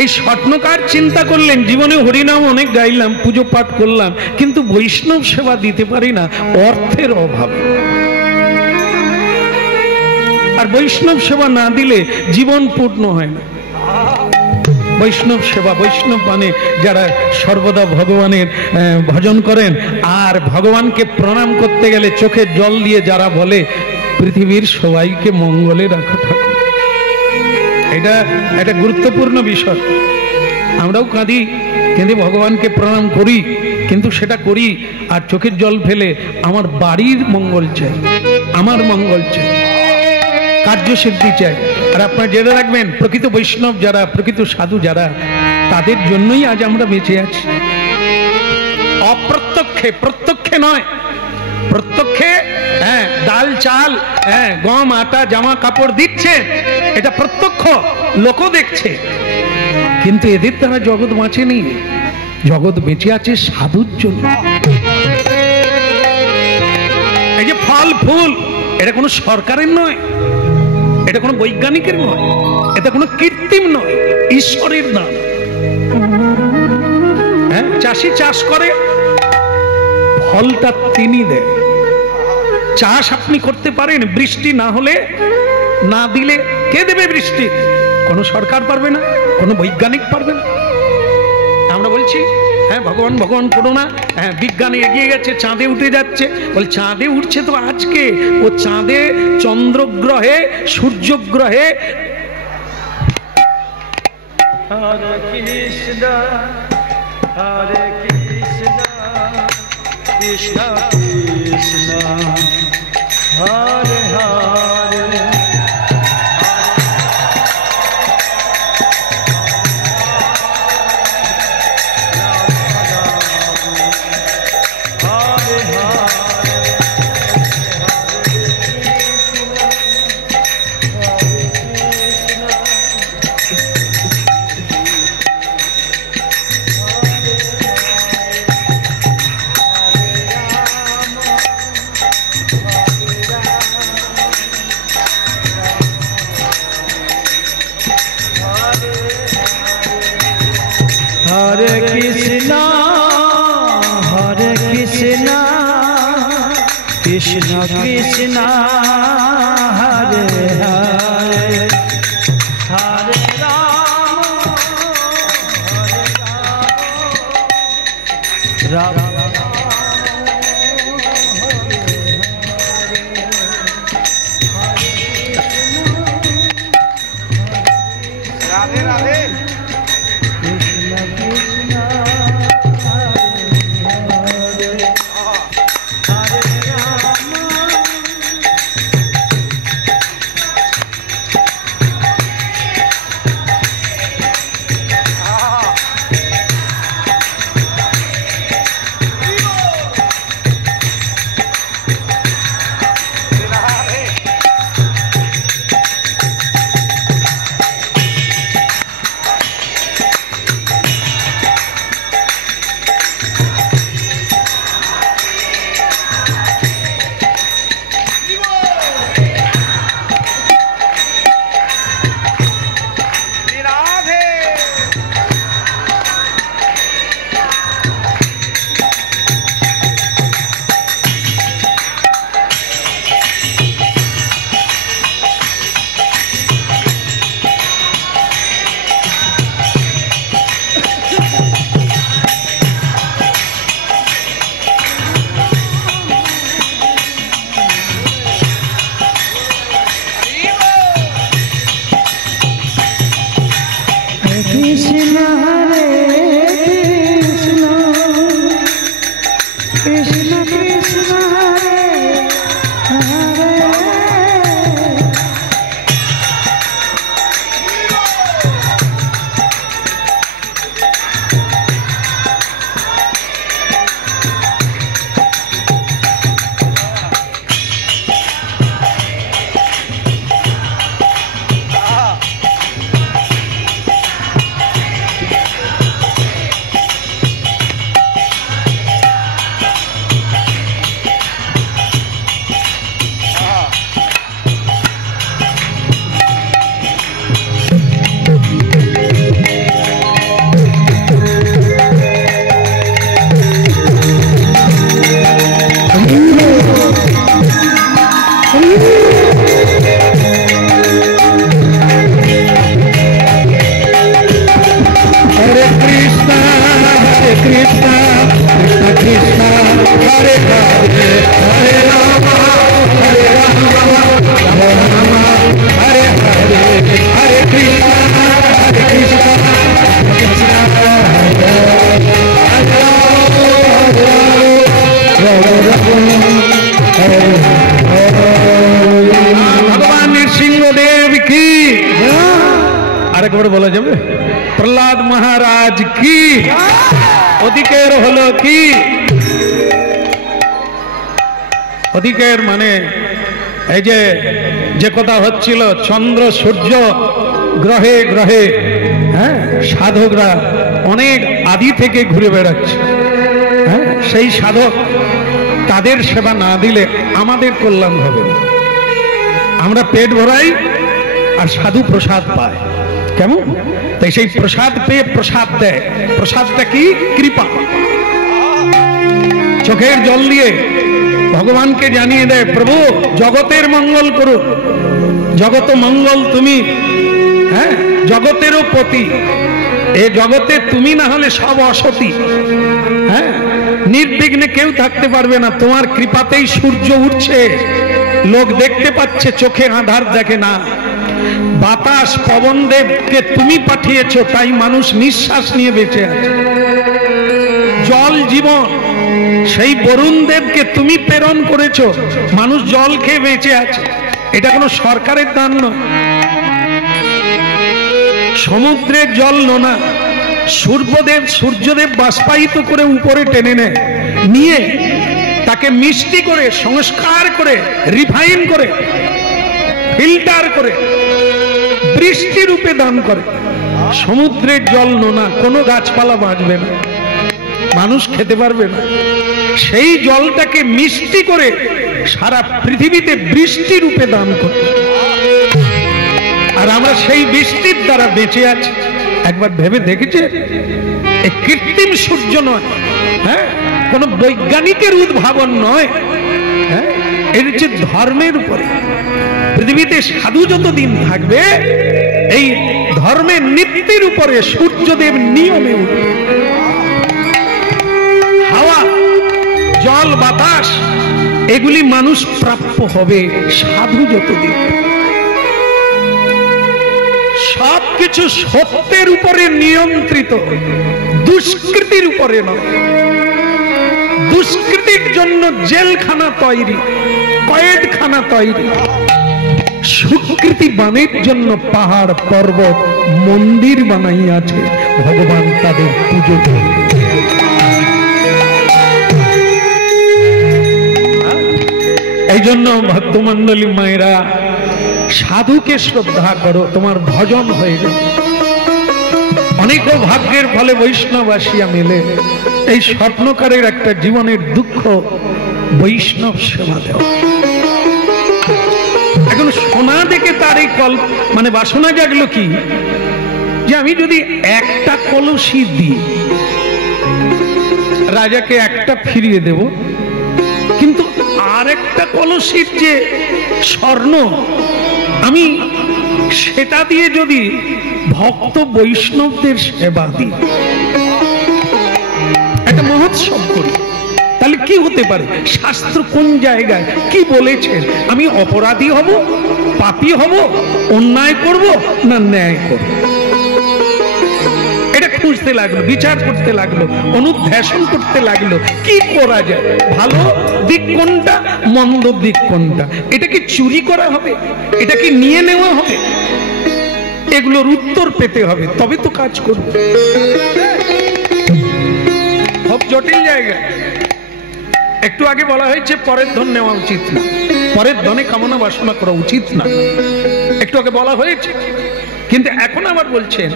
এই স্বপ্নকার চিন্তা করলেন, জীবনে হরিনাম অনেক গাইলাম, পুজো পাঠ করলাম, কিন্তু বৈষ্ণব সেবা দিতে পারি না, অর্থের অভাবে। আর বৈষ্ণব সেবা না দিলে জীবন পূর্ণ হয় না। বৈষ্ণব সেবা, বৈষ্ণব মানে যারা সর্বদা ভগবানের ভজন করেন, আর ভগবানকে প্রণাম করতে গেলে চোখের জল দিয়ে যারা বলে পৃথিবীর সবাইকে মঙ্গলে রাখো ঠাকুর, এটা একটা গুরুত্বপূর্ণ বিষয়। আমরাও কাঁদি, কেঁদে ভগবানকে প্রণাম করি, কিন্তু সেটা করি আর চোখের জল ফেলে আমার বাড়ির মঙ্গল চাই, আমার মঙ্গল চাই, কার্যসিদ্ধি চাই। আর আপনারা জেনে রাখবেন, প্রকৃত বৈষ্ণব যারা, প্রকৃত সাধু যারা, তাদের জন্যই আজ আমরা বেঁচে আছি। অপ্রত্যক্ষে, প্রত্যক্ষে নয়। প্রত্যক্ষে হ্যাঁ ডাল চাল, হ্যাঁ গম আটা জামা কাপড় দিচ্ছে, এটা প্রত্যক্ষ, লোকও দেখছে, কিন্তু এদের দ্বারা জগৎ বাঁচেনি। জগৎ বেঁচে আছে সাধুর জন্য। এই যে ফল ফুল, এটা কোনো সরকারের নয়, এটা কোনো বৈজ্ঞানিকের নয়, এটা কোনো কৃত্রিম নয়, ঈশ্বরের নাম। হ্যাঁ, চাষি চাষ করে, ফলটা তিনি দেন। চাষ আপনি করতে পারেন, বৃষ্টি না হলে, না দিলে কে দেবে বৃষ্টি? কোনো সরকার পারবে না, কোনো বৈজ্ঞানিক পারবে না। আমরা বলছি হ্যাঁ ভগবান ভগবান করো না, হ্যাঁ বিজ্ঞানে এগিয়ে গেছে, চাঁদে উঠে যাচ্ছে, বলে চাঁদে উঠছে তো আজকে, ও চাঁদে চন্দ্রগ্রহে সূর্যগ্রহে হরে কৃষ্ণ হরে কৃষ্ণ কৃষ্ণ কৃষ্ণ হরে হরে हरे कृष्णा कृष्ण कृष्ण हरे हरे हरे राम राम राधे राधे कृष्ण कृष्ण कृष्ण हरे कृष्ण कृष्ण कृष्ण हरे हरे भगवान नृसिंहदेव की আরেকবার বলা যাবে প্রহ্লাদ মহারাজ কি অধিকের হলো কি অধিকের মানে এই যে কথা হচ্ছিল চন্দ্র সূর্য গ্রহে গ্রহে হ্যাঁ সাধকরা অনেক আদি থেকে ঘুরে বেড়াচ্ছে হ্যাঁ সেই সাধক তাদের সেবা না দিলে আমাদের কল্যাণ হবে না। আমরা পেট ভরাই আর সাধু প্রসাদ পায় কেমন তাই সেই প্রসাদ পেয়ে প্রসাদ দেয় প্রসাদটা কি কৃপা চোখের জল দিয়ে ভগবানকে জানিয়ে দেয় প্রভু জগতের মঙ্গল করো জগত মঙ্গল তুমি হ্যাঁ জগতেরও পতি এ জগতে তুমি না হলে সব অসতি হ্যাঁ নির্বিঘ্নে কেউ থাকতে পারবে না তোমার কৃপাতেই সূর্য উঠছে লোক দেখতে পাচ্ছে চোখে আধার দেখে না বাতাস পবন দেবকে তুমি পাঠিয়েছো তাই মানুষ নিঃশ্বাস নিয়ে বেঁচে আছে জল জীবন সেই বরুণ দেবকে তুমি প্রেরণ করেছো মানুষ জল খেয়ে বেঁচে আছে এটা কোনো সরকারের দান নয় সমুদ্রের জল নোনা সূর্যদেব বাষ্পায়িত করে উপরে টেনে নেয় নিয়ে তাকে মিষ্টি করে সংস্কার করে রিফাইন করে ফিল্টার করে বৃষ্টি রূপে দান করে সমুদ্রের জল নোনা কোনো গাছপালা বাঁচবে না মানুষ খেতে পারবে না সেই জলটাকে মিষ্টি করে সারা পৃথিবীতে বৃষ্টি রূপে দান করে আর আমরা সেই বৃষ্টির দ্বারা বেঁচে আছি একবার ভেবে দেখেছে? কৃত্রিম সূর্য নয়, হ্যাঁ, কোন বৈজ্ঞানিকের উদ্ভাবন নয়, হ্যাঁ, এর হচ্ছে ধর্মের উপরে। পৃথিবীতে সাধু যতদিন থাকবে এই ধর্মের নীতির উপরে সূর্যদেব নিয়মে উঠবে। হাওয়া, জল, বাতাস এগুলি মানুষ প্রাপ্য হবে সাধু যতদিন। সবকিছু সত্যের উপরে নিয়ন্ত্রিত, দুষ্কৃতির উপরে নয়। দুষ্কৃতির জন্য জেলখানা তৈরি, কয়েদখানা তৈরি। সুকৃতি বাণীর জন্য পাহাড় পর্বত মন্দির বানাইয়াছে, ভগবান তাদের পুজো করে। এই জন্য ভক্তমণ্ডলী মায়েরা, সাধুকে শ্রদ্ধা করো, তোমার ভজন হয়ে যাবে। অনেক ভাগ্যের ফলে বৈষ্ণব আসিয়া মেলে। এই স্বপ্নকারের একটা জীবনের দুঃখ বৈষ্ণব সেবা দেওয়া। এখন সোনা দেখে তার এই মানে বাসনা জাগলো কি, যে আমি যদি একটা কলসি দিই, রাজাকে একটা ফিরিয়ে দেব, কিন্তু আর একটা কলসির যে স্বর্ণ আমি সেটা দিয়ে যদি ভক্ত বৈষ্ণবদের সেবা দিই, একটা মহোৎসব করি, তাহলে কি হতে পারে? শাস্ত্র কোন জায়গায় কি বলেছেন? আমি অপরাধী হব, পাপী হব, অন্যায় করব না ন্যায় করব? এটা খুঁজতে লাগলো, বিচার করতে লাগলো, অনুধ্যাসন করতে লাগলো, কি করা যায়, ভালো দিক কোনটা, মন্দ দিক কোনটা, এটা কি চুরি করা হবে, এটা কি নিয়ে নেওয়া হবে? এগুলোর উত্তর পেতে হবে, তবে তো কাজ করবে। খুব জটিল জায়গা। একটু আগে বলা হয়েছে পরের ধন নেওয়া উচিত না, পরের ধনে কামনা বাসনা করা উচিত না, একটু আগে বলা হয়েছে। কিন্তু এখন আবার বলছেন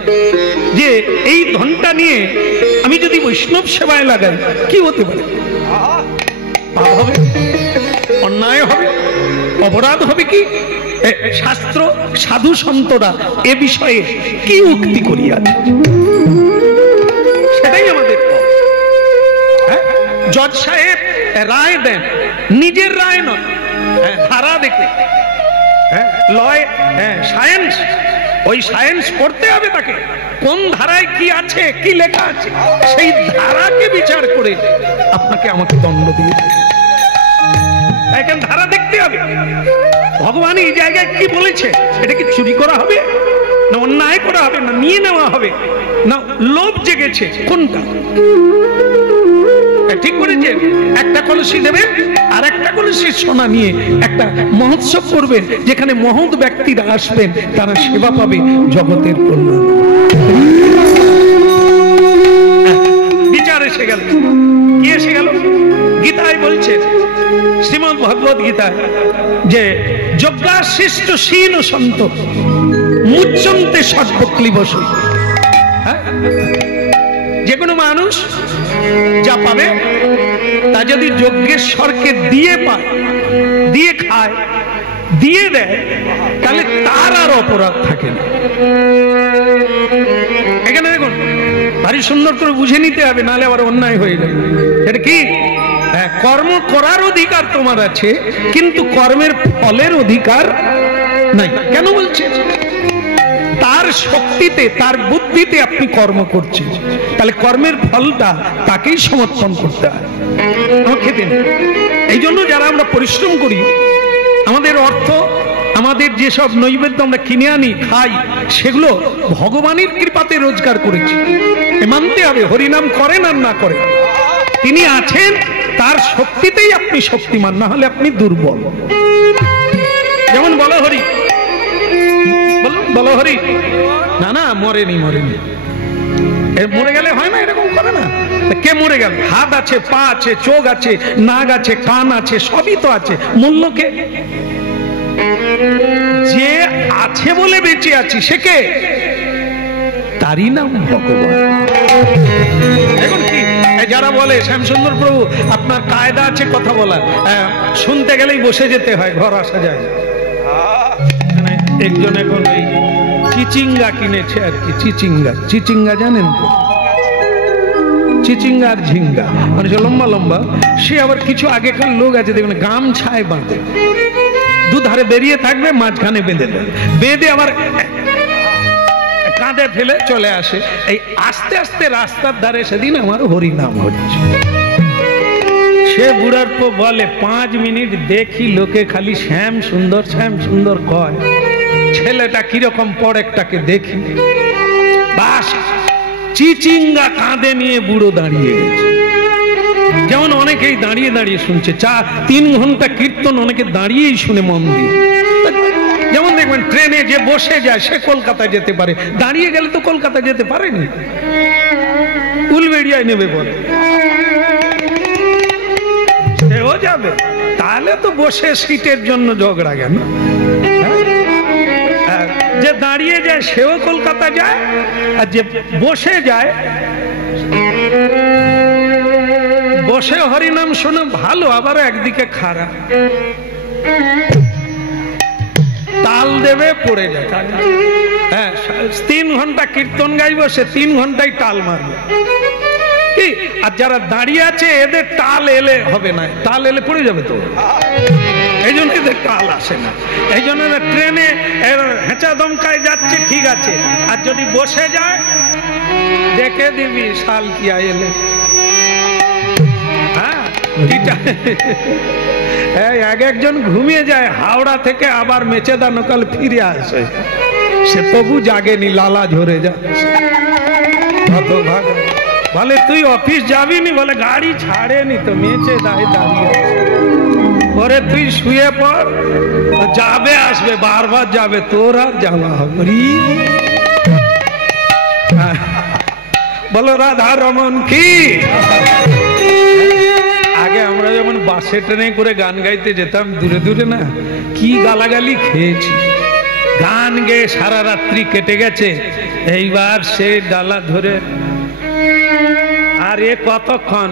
যে এই ধনটা নিয়ে আমি যদি বৈষ্ণব সেবায় লাগাই, কি হতে পারে? পাপ হবে, অন্যায় হবে, অপরাধ হবে। কি শাস্ত্র, সাধু সন্তরা এ বিষয়ে কি উক্তি করিয়াছে, সেটাই আমাদের। জজ সাহেব রায় দেন, নিজের রায় নয়, ধারা দেখে। লয়, সায়েন্স, ওই সায়েন্স পড়তে হবে তাকে, কোন ধারায় কি আছে, কি লেখা আছে, সেই ধারাকে বিচার করে আপনাকে আমাকে দণ্ড দিয়ে এখানে ধারা দেখতে হবে। ভগবান এই জায়গায় কি বলেছে? এটা কি চুরি করা হবে, না অন্যায় করা হবে, না নিয়ে নেওয়া হবে, না লোভ জেগেছে, কোনটা? ঠিক করেছেন। একটা কলসি দেবেন, আর একটা কলসির সোনা নিয়ে একটা মহোৎসব করবেন, যেখানে মহৎ ব্যক্তিরা আসবেন, তারা সেবা পাবে, জগতের কল্যাণ। বিচার এসে গেল। কি এসে গেল? গীতায় বলছে, শ্রীমদ্ ভগবত গীতায়, যে যজ্ঞাশিষ্ট শীন সন্ত মুচ্যন্তে সর্বক্লিবশ। যে কোনো মানুষ যা পাবে তা যদি যজ্ঞেশ্বরকে দিয়ে পায়, দিয়ে খায়, দিয়ে দেয়, তাহলে তার আর অপরাধ থাকে না। এখানে দেখুন, ভারী সুন্দর করে বুঝে নিতে হবে, নাহলে আবার অন্যায় হয়ে যাবে। এটা কি? কর্ম করার অধিকার তোমার আছে, কিন্তু কর্মের ফলের অধিকার নাই। কেন বলছে? তার শক্তিতে, তার বুদ্ধিতে আপনি কর্ম করছেন, তাহলে কর্মের ফলটা তাকেই সমর্পণ করতে হয়, খেতে নেই। এই জন্য যারা আমরা পরিশ্রম করি, আমাদের অর্থ, আমাদের যেসব নৈবেদ্য আমরা কিনে আনি, খাই, সেগুলো ভগবানের কৃপাতে রোজগার করেছি, মানতে হবে। হরিনাম করেন আর না করেন, তিনি আছেন, তার শক্তিতেই আপনি শক্তিমান, না হলে আপনি দুর্বল। যেমন বলো হরি, বলো হরি, না না মরেনি, মরেনি, মরে গেলে হয় না, এরকম করে না। কে মরে গেল? হাত আছে, পা আছে, চোখ আছে, নাক আছে, কান আছে, সবই তো আছে, মূল্য কে? যে আছে বলে বেঁচে আছি, সে কে? তারই নাম ভগবান। দেখুন কি যারা বলে, শ্যামসুন্দর প্রভু আপনার কায়দা আছে কথা বলার, শুনতে গেলেই বসে যেতে হয়, ঘর আসা যায়। একজন এখন ওই কি চিচিঙ্গা কিনেছে আর কি। চিচিঙ্গা, চিচিঙ্গা জানেন তো? চিচিঙ্গা আর ঝিঙ্গা মানে লম্বা লম্বা। সে আবার কিছু আগেকার লোক আছে দেখবেন গামছায় বাঁধে, দুধারে বেরিয়ে থাকবে, মাঝখানে বেঁধে দেবে, বেঁধে আবার কাঁধে ফেলে চলে আসে। এই আস্তে আস্তে রাস্তার ধারে সেদিন আমার হরিনাম হচ্ছে। সে বুড়ার পো বলে 5 মিনিট দেখি লোকে খালি শ্যাম সুন্দর কয়, ছেলেটা কিরকম পড়েকটাকে দেখি। বাস চিচিঙ্গা কাঁধে নিয়ে বুড়ো দাঁড়িয়ে গেছে। যেমন অনেকেই দাঁড়িয়ে দাঁড়িয়ে শুনছে, 3 ঘন্টা কীর্তন অনেকে দাঁড়িয়েই শুনে মন দিয়ে। যেমন দেখবেন ট্রেনে যে বসে যায় সে কলকাতা যেতে পারে, দাঁড়িয়ে গেলে তো কলকাতা যেতে পারেনি, উলবেড়িয়ায় নেবে বলে সেও যাবে। তাহলে তো বসে সিটের জন্য ঝগড়া কেন? যে দাঁড়িয়ে যায় সেও কলকাতা যায়, আর যে বসে যায়, বসে হরিনাম শোনা ভালো, আবার একদিকে খারাপ। তাল দেবে পড়ে যায়। হ্যাঁ, 3 ঘন্টা কীর্তন গাইব, সে 3 ঘন্টায় তাল মারবে কি। আর যারা দাঁড়িয়ে আছে এদের তাল এলে হবে না, তাল এলে পড়ে যাবে তো, এই জন্য এদের তাল আসে না। এই জন্য ট্রেনে হেঁচা দমকায় যাচ্ছে ঠিক আছে, আর যদি বসে যায় দেখে দিবি শাল কি এলে। হ্যাঁ, একজন ঘুমিয়ে যায় হাওড়া থেকে, আবার মেচেদা নকাল ফিরে আসে, সে তবু জাগেনি, লালা ঝরে যাচ্ছে। বলে তুই অফিস যাবিনি? বলে গাড়ি ছাড়েনি তো, মেচেদায় দাঁড়িয়ে পরে তুই শুয়ে পড়, যাবে আসবে, বারবার যাবে, তোর আর যাওয়া হবে। বলো রাধা রমন কি। আগে আমরা যখন বাসে ট্রেনে করে গান গাইতে যেতাম দূরে দূরে, না কি গালাগালি খেয়েছি, গান গেয়ে সারা রাত্রি কেটে গেছে। এইবার সে ডালা ধরে, আর এ কতক্ষণ,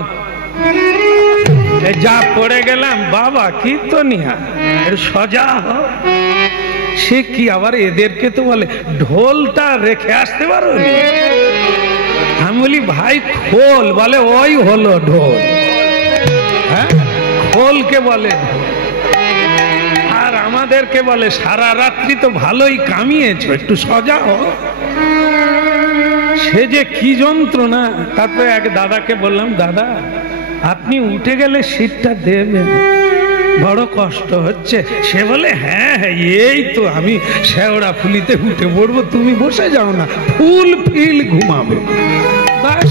যা পড়ে গেলাম বাবা কীর্তনিয়া সজা হ। সে কি আবার এদেরকে তো বলে ঢোলটা রেখে আসতে পারো? আমি বলি ভাই খোল, বলে ওই হলো ঢোল। হ্যাঁ, খোলকে বলে ঢোল। আর আমাদেরকে বলে সারা রাত্রি তো ভালোই কামিয়েছো, একটু সজা হ। সে যে কি যন্ত্রণা। তারপরে এক দাদাকে বললাম, দাদা আপনি উঠে গেলে সিটটা দেবেন, বড় কষ্ট হচ্ছে। সে বলে হ্যাঁ হ্যাঁ, এই তো আমি শেওড়া ফুলিতে উঠে পড়বো, তুমি বসে যাও না, ফুল ফিল ঘুমাবে। বাস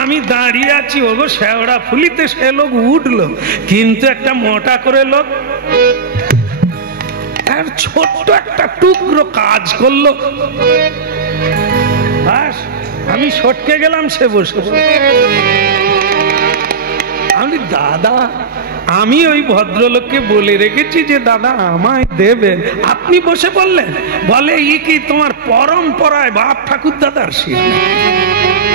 আমি দাঁড়িয়ে আছি, ওগো শেওড়া ফুলিতে সে লোক উঠলো, কিন্তু একটা মোটা করে লোক আর ছোট্ট একটা টুকরো কাজ করলো। বাস আমি সটকে গেলাম, সে বসে। আমি দাদা, আমি ওই ভদ্রলোককে বলে রেখেছি যে দাদা আমায় দেবেন, আপনি বসে বললেন। বলে ই কি তোমার পরম্পরায় বাপ ঠাকুর দাদার সিট,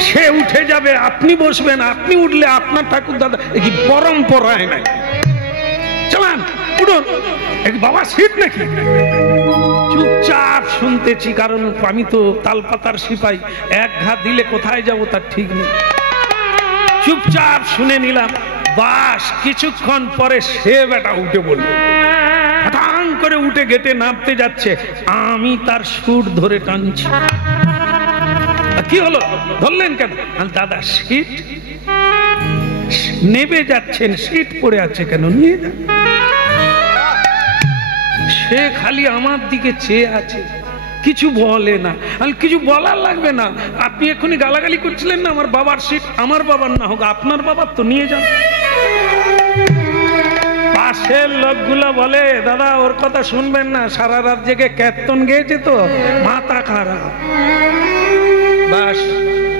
সে উঠে যাবে আপনি বসবেন, আপনি উঠলে আপনার ঠাকুর দাদা, কি পরম্পরায় নাই? চলান উঠুন, বাবা সিট নাকি? চুপচাপ শুনতেছি, কারণ আমি তো তালপাতার সিপাই, এক ঘা দিলে কোথায় যাব তার ঠিক নেই। চুপচাপ শুনে নিলাম। বাস কিছুক্ষণ পরে সে বেটা উঠে বলল, হঠাৎ করে উঠে গেটে নামতে যাচ্ছে, আমি তার সুর ধরে টানছি। কি হলো, ধরলেন কেন? দাদা সিট নেবে যাচ্ছেন, সিট পড়ে আছে কেন, নিয়ে যান। সে খালি আমার দিকে চেয়ে আছে, কিছু বলে না। কিছু বলার লাগবে না, আপনি এক্ষুনি গালাগালি করছিলেন না আমার বাবার সিট, আমার বাবার না হোক আপনার বাবার, তো নিয়ে যান। পাশের লোকগুলো বলে দাদা ওর কথা শুনবেন না, সারা রাত জেগে কীর্তন গেয়েছে তো মাথা খারাপ। বাস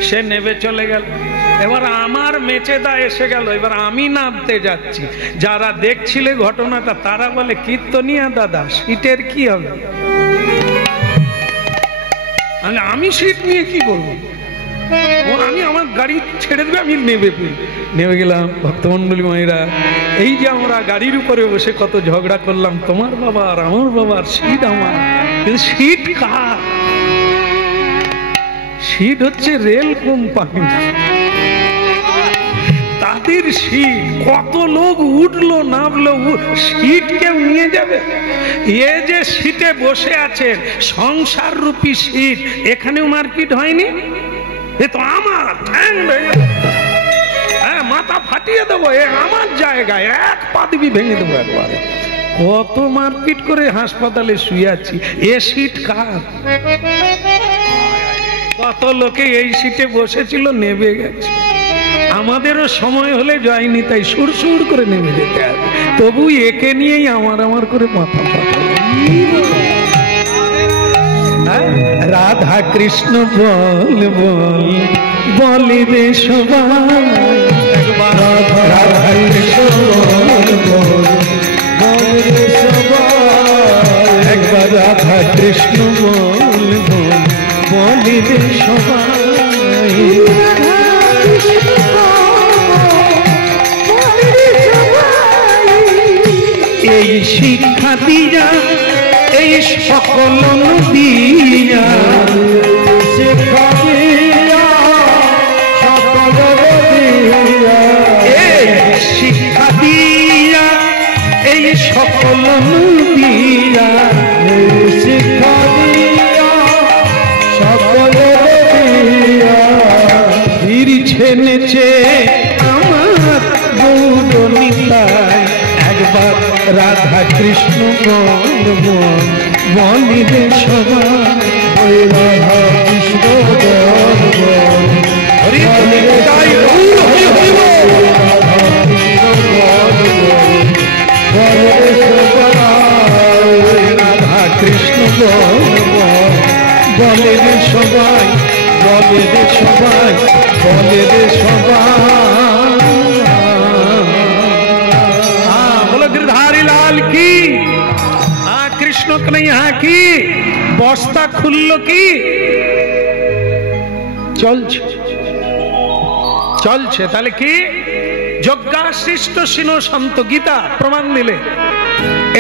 সে নেবে চলে গেল। এবার আমার মেচেদা এসে গেল, এবার আমি নামতে যাচ্ছি। যারা দেখছিলে ঘটনাটা তারা বলে কীর্তনিয়া দাদা সিটের কি হবে? আমি সিট নিয়ে কি করবো? আমি আমার গাড়ি ছেড়ে দেবে, আমি নেমে গেলাম। ভক্তমন্ডলী মায়েরা, এই যে আমরা গাড়ির উপরে বসে কত ঝগড়া করলাম, তোমার বাবা আর আমার বাবার সিট আমার, কিন্তু সিট কার? সিট হচ্ছে রেল কোম্পানি, তাদের সিট। কত লোক উঠলো নামলো, সিট কেউ নিয়ে যাবে? এ যে সিটে বসে আছেন সংসার রূপী সিট, এখানেও মারপিট হয়নি? এ তো আমার ঠ্যাং ভেঙে, হ্যাঁ মাথা ফাটিয়ে দেবো, এ আমার জায়গায়, এক পাদবি ভেঙে দেবো একবারে। কত মারপিট করে হাসপাতালে শুয়ে আছি। এ সিট কার? কত লোকে এই সিটে বসেছিল, নেমে গেছে। আমাদেরও সময় হলে যায়নি, তাই সুর সুর করে নেমে যেতে হবে। তবু একে নিয়েই আমার করে মাথা ফাটা। রাধা কৃষ্ণ বল বল বলি রে সবাই, রাধা কৃষ্ণ বল বল বলি রে সবাই, একবার রাধা কৃষ্ণ বল বল বলি রে সবাই। এই শিক্ষা দিয়া এই সকল দিয়া, শিক্ষা দিয়া সকল দিয়া, এই শিক্ষা দিয়া এই সকল দিয়া, শিক্ষা দিয়া সকল দিয়া, ফিরছে নেচে আমার গৌরনিতায়, একবার রাধা কৃষ্ণ বল বল বলি রে সবাই, রাধা কৃষ্ণ বল বল হরি হরি তাই গৌর হরি হরি বল, রাধা কৃষ্ণ বল বল বলি রে সবাই, রাধা কৃষ্ণ বল বল বলি রে সবাই, বলি রে সবাই, বলি রে সবাই। गिरधारी लाल की, कृष्ण कन्हैया की। बस्ता खुल्लो की, চলছে তাহলে কি? যজ্ঞাশিষ্ট সিনো সন্ত, গীতা প্রমাণ দিলে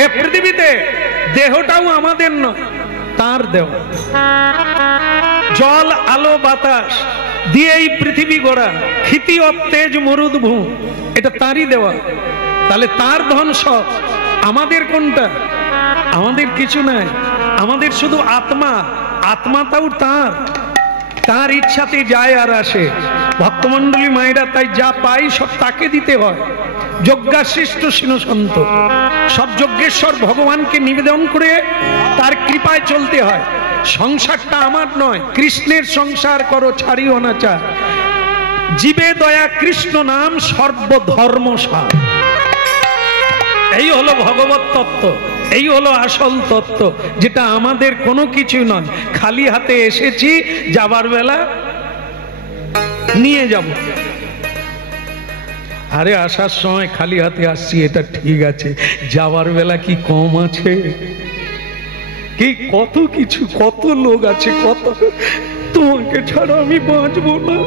এ পৃথিবীতে দেহটাও আমাদের নয়, তার দেহ। জল আলো বাতাস দিয়ে এই পৃথিবী গড়া, ক্ষিতি অতেজ মরুদ্ভূম, এটা তারই দেওয়া। তাহলে তার ধন সব, আমাদের কোনটা? আমাদের কিছু নাই, আমাদের শুধু আত্মা। আত্মাটাও তার ইচ্ছাতে যায় আর আসে। ভক্তমন্ডলী মায়েরা তাই যা পাই সব তাকে দিতে হয়। যজ্ঞাশিষ্ট সিনো সন্ত, সব যজ্ঞেশ্বর ভগবানকে নিবেদন করে তার কৃপায় চলতে হয়। সংসারটা আমার নয়, কৃষ্ণের সংসার করো ছাড়ি অনাচার। জীবে দয়া কৃষ্ণ নাম সর্বধর্ম সার। এই হলো ভগবত তত্ত্ব, এই হলো আসল তত্ত্ব, যেটা আমাদের কোনো কিছু নয়। খালি হাতে এসেছি, যাবার বেলা নিয়ে যাব। আরে আসার সময় খালি হাতে আসছি এটা ঠিক আছে, যাবার বেলা কি কম আছে? কি কত কিছু, কত লোক আছে, কত, তোমাকে ছাড়া আমি বাঁচবো না।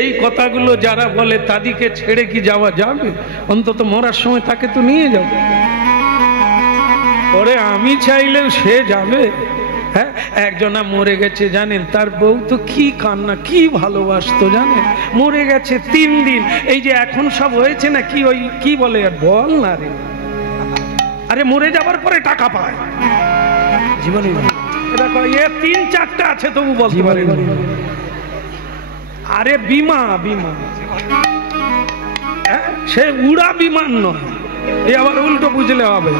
এই কথাগুলো যারা বলে তাদেরকে ছেড়ে কি যাওয়া যাবে? অন্তত মরার সময় তাকে তো নিয়ে যাবে। পরে আমি চাইলেও সে যাবে। হ্যাঁ, একজনা মরে গেছে জানেন, তার বউ তো কি কান্না, কি ভালোবাসতো জানেন। মরে গেছে 3 দিন, এই যে এখন সব হয়েছে না কি, ওই কি বলে আর বল না রে, আরে মরে যাবার পরে টাকা পায় জীবনে। এটা 3-4টা আছে তবু বলতে পারে। আরে বিমা, সে উড়া বিমান নয়, এই আবার উল্টো বুঝলে হবে।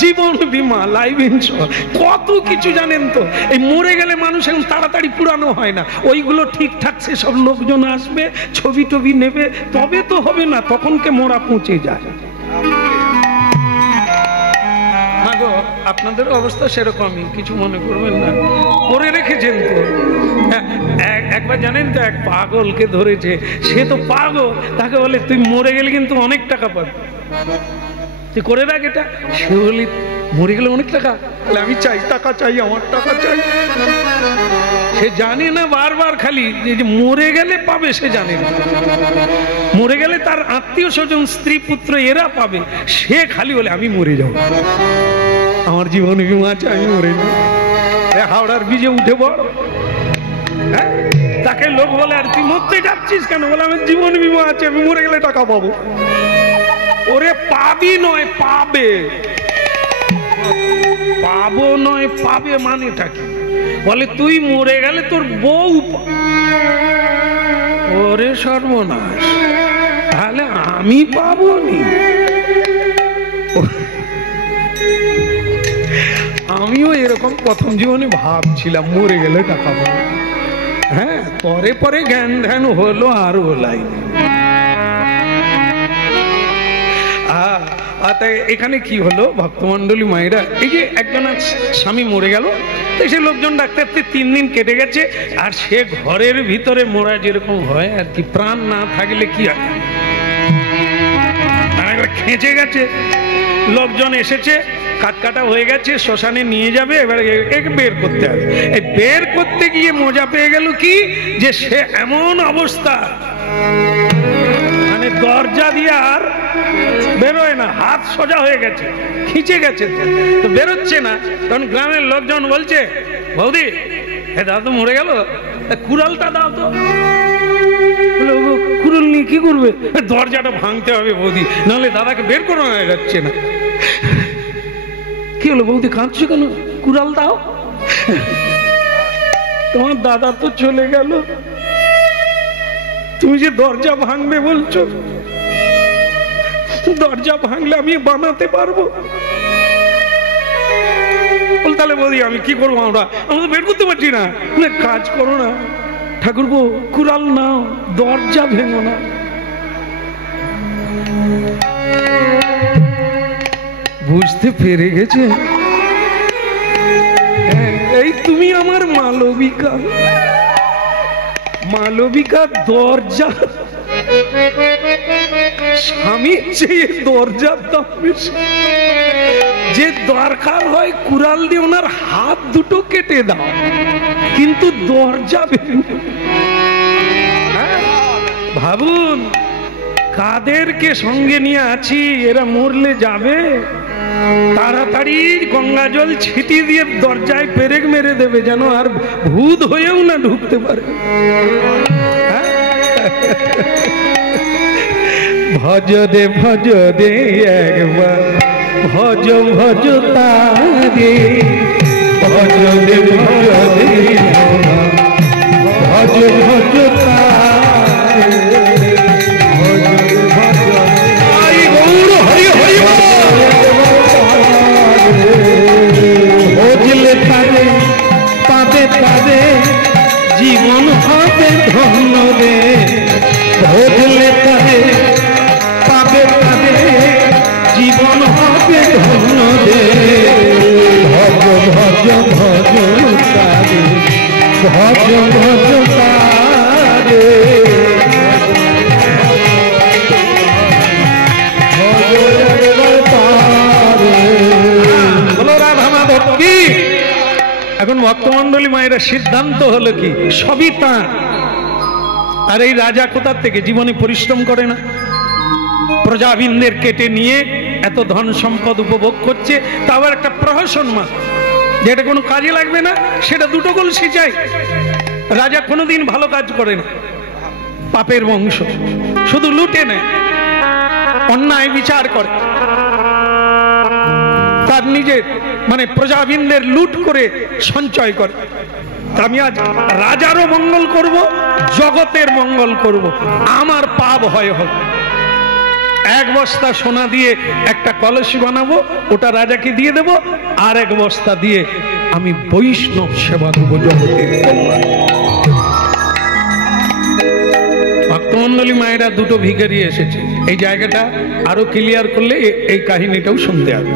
জীবন বীমা, লাইফ ইন্স্যুরেন্স, কত কিছু জানেন তো। এই মরে গেলে মানুষ এখন তাড়াতাড়ি পুরানো হয় না, ওইগুলো ঠিকঠাক সেসব লোকজন আসবে, ছবি টবি নেবে, তবে তো হবে না, তখনকে মোরা পৌঁছে যায়। আপনাদের অবস্থা সেরকমই, কিছু মনে করবেন না, করে রেখেছেন তো। একবার জানেন তো, এক পাগলকে ধরেছে, সে তো পাগল, তাকে বলে তুই মরে গেলে কিন্তু অনেক টাকা পাবি, তুই করে রাখ এটা। সে বলি মরে গেলে অনেক টাকা, বলে আমি চাই, টাকা চাই, আমার টাকা চাই। সে জানে না, বারবার খালি যে মরে গেলে পাবে, সে জানে না। মরে গেলে তার আত্মীয় স্বজন, স্ত্রী পুত্র এরা পাবে, সে খালি বলে আমি মরে যাব। আমার জীবন বিমা আছে, আমি মরে যাবো। হাওড়ার ব্রিজে উঠে পড়। হ্যাঁ, তাকে লোক বলে আর তুই মরতে যাচ্ছিস কেন? বলে আমার জীবন বিমা আছে, আমি মরে গেলে টাকা পাবো। ওরে পাবি নয় পাবে, পাবো নয় পাবে মানেটা কি? বলে তুই মরে গেলে তোর বউ। ওরে সর্বনাশ, তাহলে আমি পাবো নি? আমিও এরকম প্রথম জীবনে ভাবছিলাম মরে গেলে টাকা পাবো। হ্যাঁ, পরে পরে জ্ঞান ধ্যান হলো আর ওলাই। এখানে কি হলো ভক্তমন্ডলী মায়েরা, এই যে একজন স্বামী মরে গেল, সে লোকজন ডাক্তার 3 দিন কেটে গেছে, আর সে ঘরের ভিতরে মোরা যেরকম হয় আর কি, প্রাণ না থাকলে কি হয়, খেঁচে গেছে, লোকজন এসেছে, কাটা হয়ে গেছে, শ্মশানে নিয়ে যাবে, এবার একে বের করতে হবে। এই বের করতে গিয়ে মজা পেয়ে গেল কি, যে সে এমন অবস্থা, মানে দরজা দিয়ে আর বেরোয় না, হাত সোজা হয়ে গেছে, খিঁচে গেছে, তো বেরোচ্ছে না। তখন গ্রামের লোকজন বলছে, বৌদি এ দাদা তো মরে গেল, কুড়ালটা দাও তো। কুড়াল নিয়ে কি করবে? দরজাটা ভাঙতে হবে বৌদি, নাহলে দাদাকে বের করানো যাচ্ছে না। কি হলো বৌদি, কাঁদছো কেন? কুড়াল দাও। তোমার দাদা তো চলে গেল, তুমি যে দরজা ভাঙবে বলছো, দরজা ভাঙলে আমি বানাতে পারবো? তাহলে বৌদি আমি কি করবো? আমরা তো বের করতে পারছি না। কাজ করো না ঠাকুরপো, কুড়াল নাও, দরজা ভেঙো না। বুঝতে পেরে গেছে, এই তুমি আমার মালবিকা। মালবিকা দরজা, স্বামী চেয়ে দরজার দাম বেশি। যে দরকার হয় কুড়াল দিয়ে ওনার হাত দুটো কেটে দাও, কিন্তু দরজা ভেঙে। ভাবুন কাদেরকে সঙ্গে নিয়ে আছি, এরা মরলে যাবে, তাড়াতাড়ি গঙ্গা জল ছিটি দিয়ে দরজায় পেরেক মেরে দেবে, যেন আর ভূত হয়েও না ঢুকতে পারে। ভজ দে একবার, ভজ ভজ তারে, ভজ দে ভজ ভজ তারে, ভজলে তারে পাবে পাবে জীবন হবে ধন্য রে। ভজলে তারে পাবে পাবে জীবন হবে ধন্য রে। ভজ ভজ ভজ তারে, ভজ ভজ তারে, এখন ভক্তমন্ডলী মায়েরা সিদ্ধান্ত হলো কি, সবই তাঁর। আর এই রাজা কোথা থেকে? জীবনে পরিশ্রম করে না, প্রজাবিন্দের কেটে নিয়ে এত ধন সম্পদ উপভোগ করছে, তা আবার একটা প্রহসন মা, যেটা কোনো কাজে লাগবে না, সেটা দুটো কলসি চাই। রাজা কোনোদিন ভালো কাজ করে না, পাপের বংশ, শুধু লুটে নেয়, অন্যায় বিচার করে, তার নিজের মানে প্রজাবিন্দের লুট করে সঞ্চয় করে। আমি আজ রাজারও মঙ্গল করব, জগতের মঙ্গল করব, আমার পাপ হয় হোক। 1 বস্তা সোনা দিয়ে একটা কলসি বানাবো, ওটা রাজাকে দিয়ে দেব, আর 1 বস্তা দিয়ে আমি বৈষ্ণব সেবা দেবো জগতের কল্যাণ। ভক্তমন্ডলী মায়েরা দুটো ভিখারি এসেছে, এই জায়গাটা আরো ক্লিয়ার করলে এই কাহিনীটাও শুনতে হবে।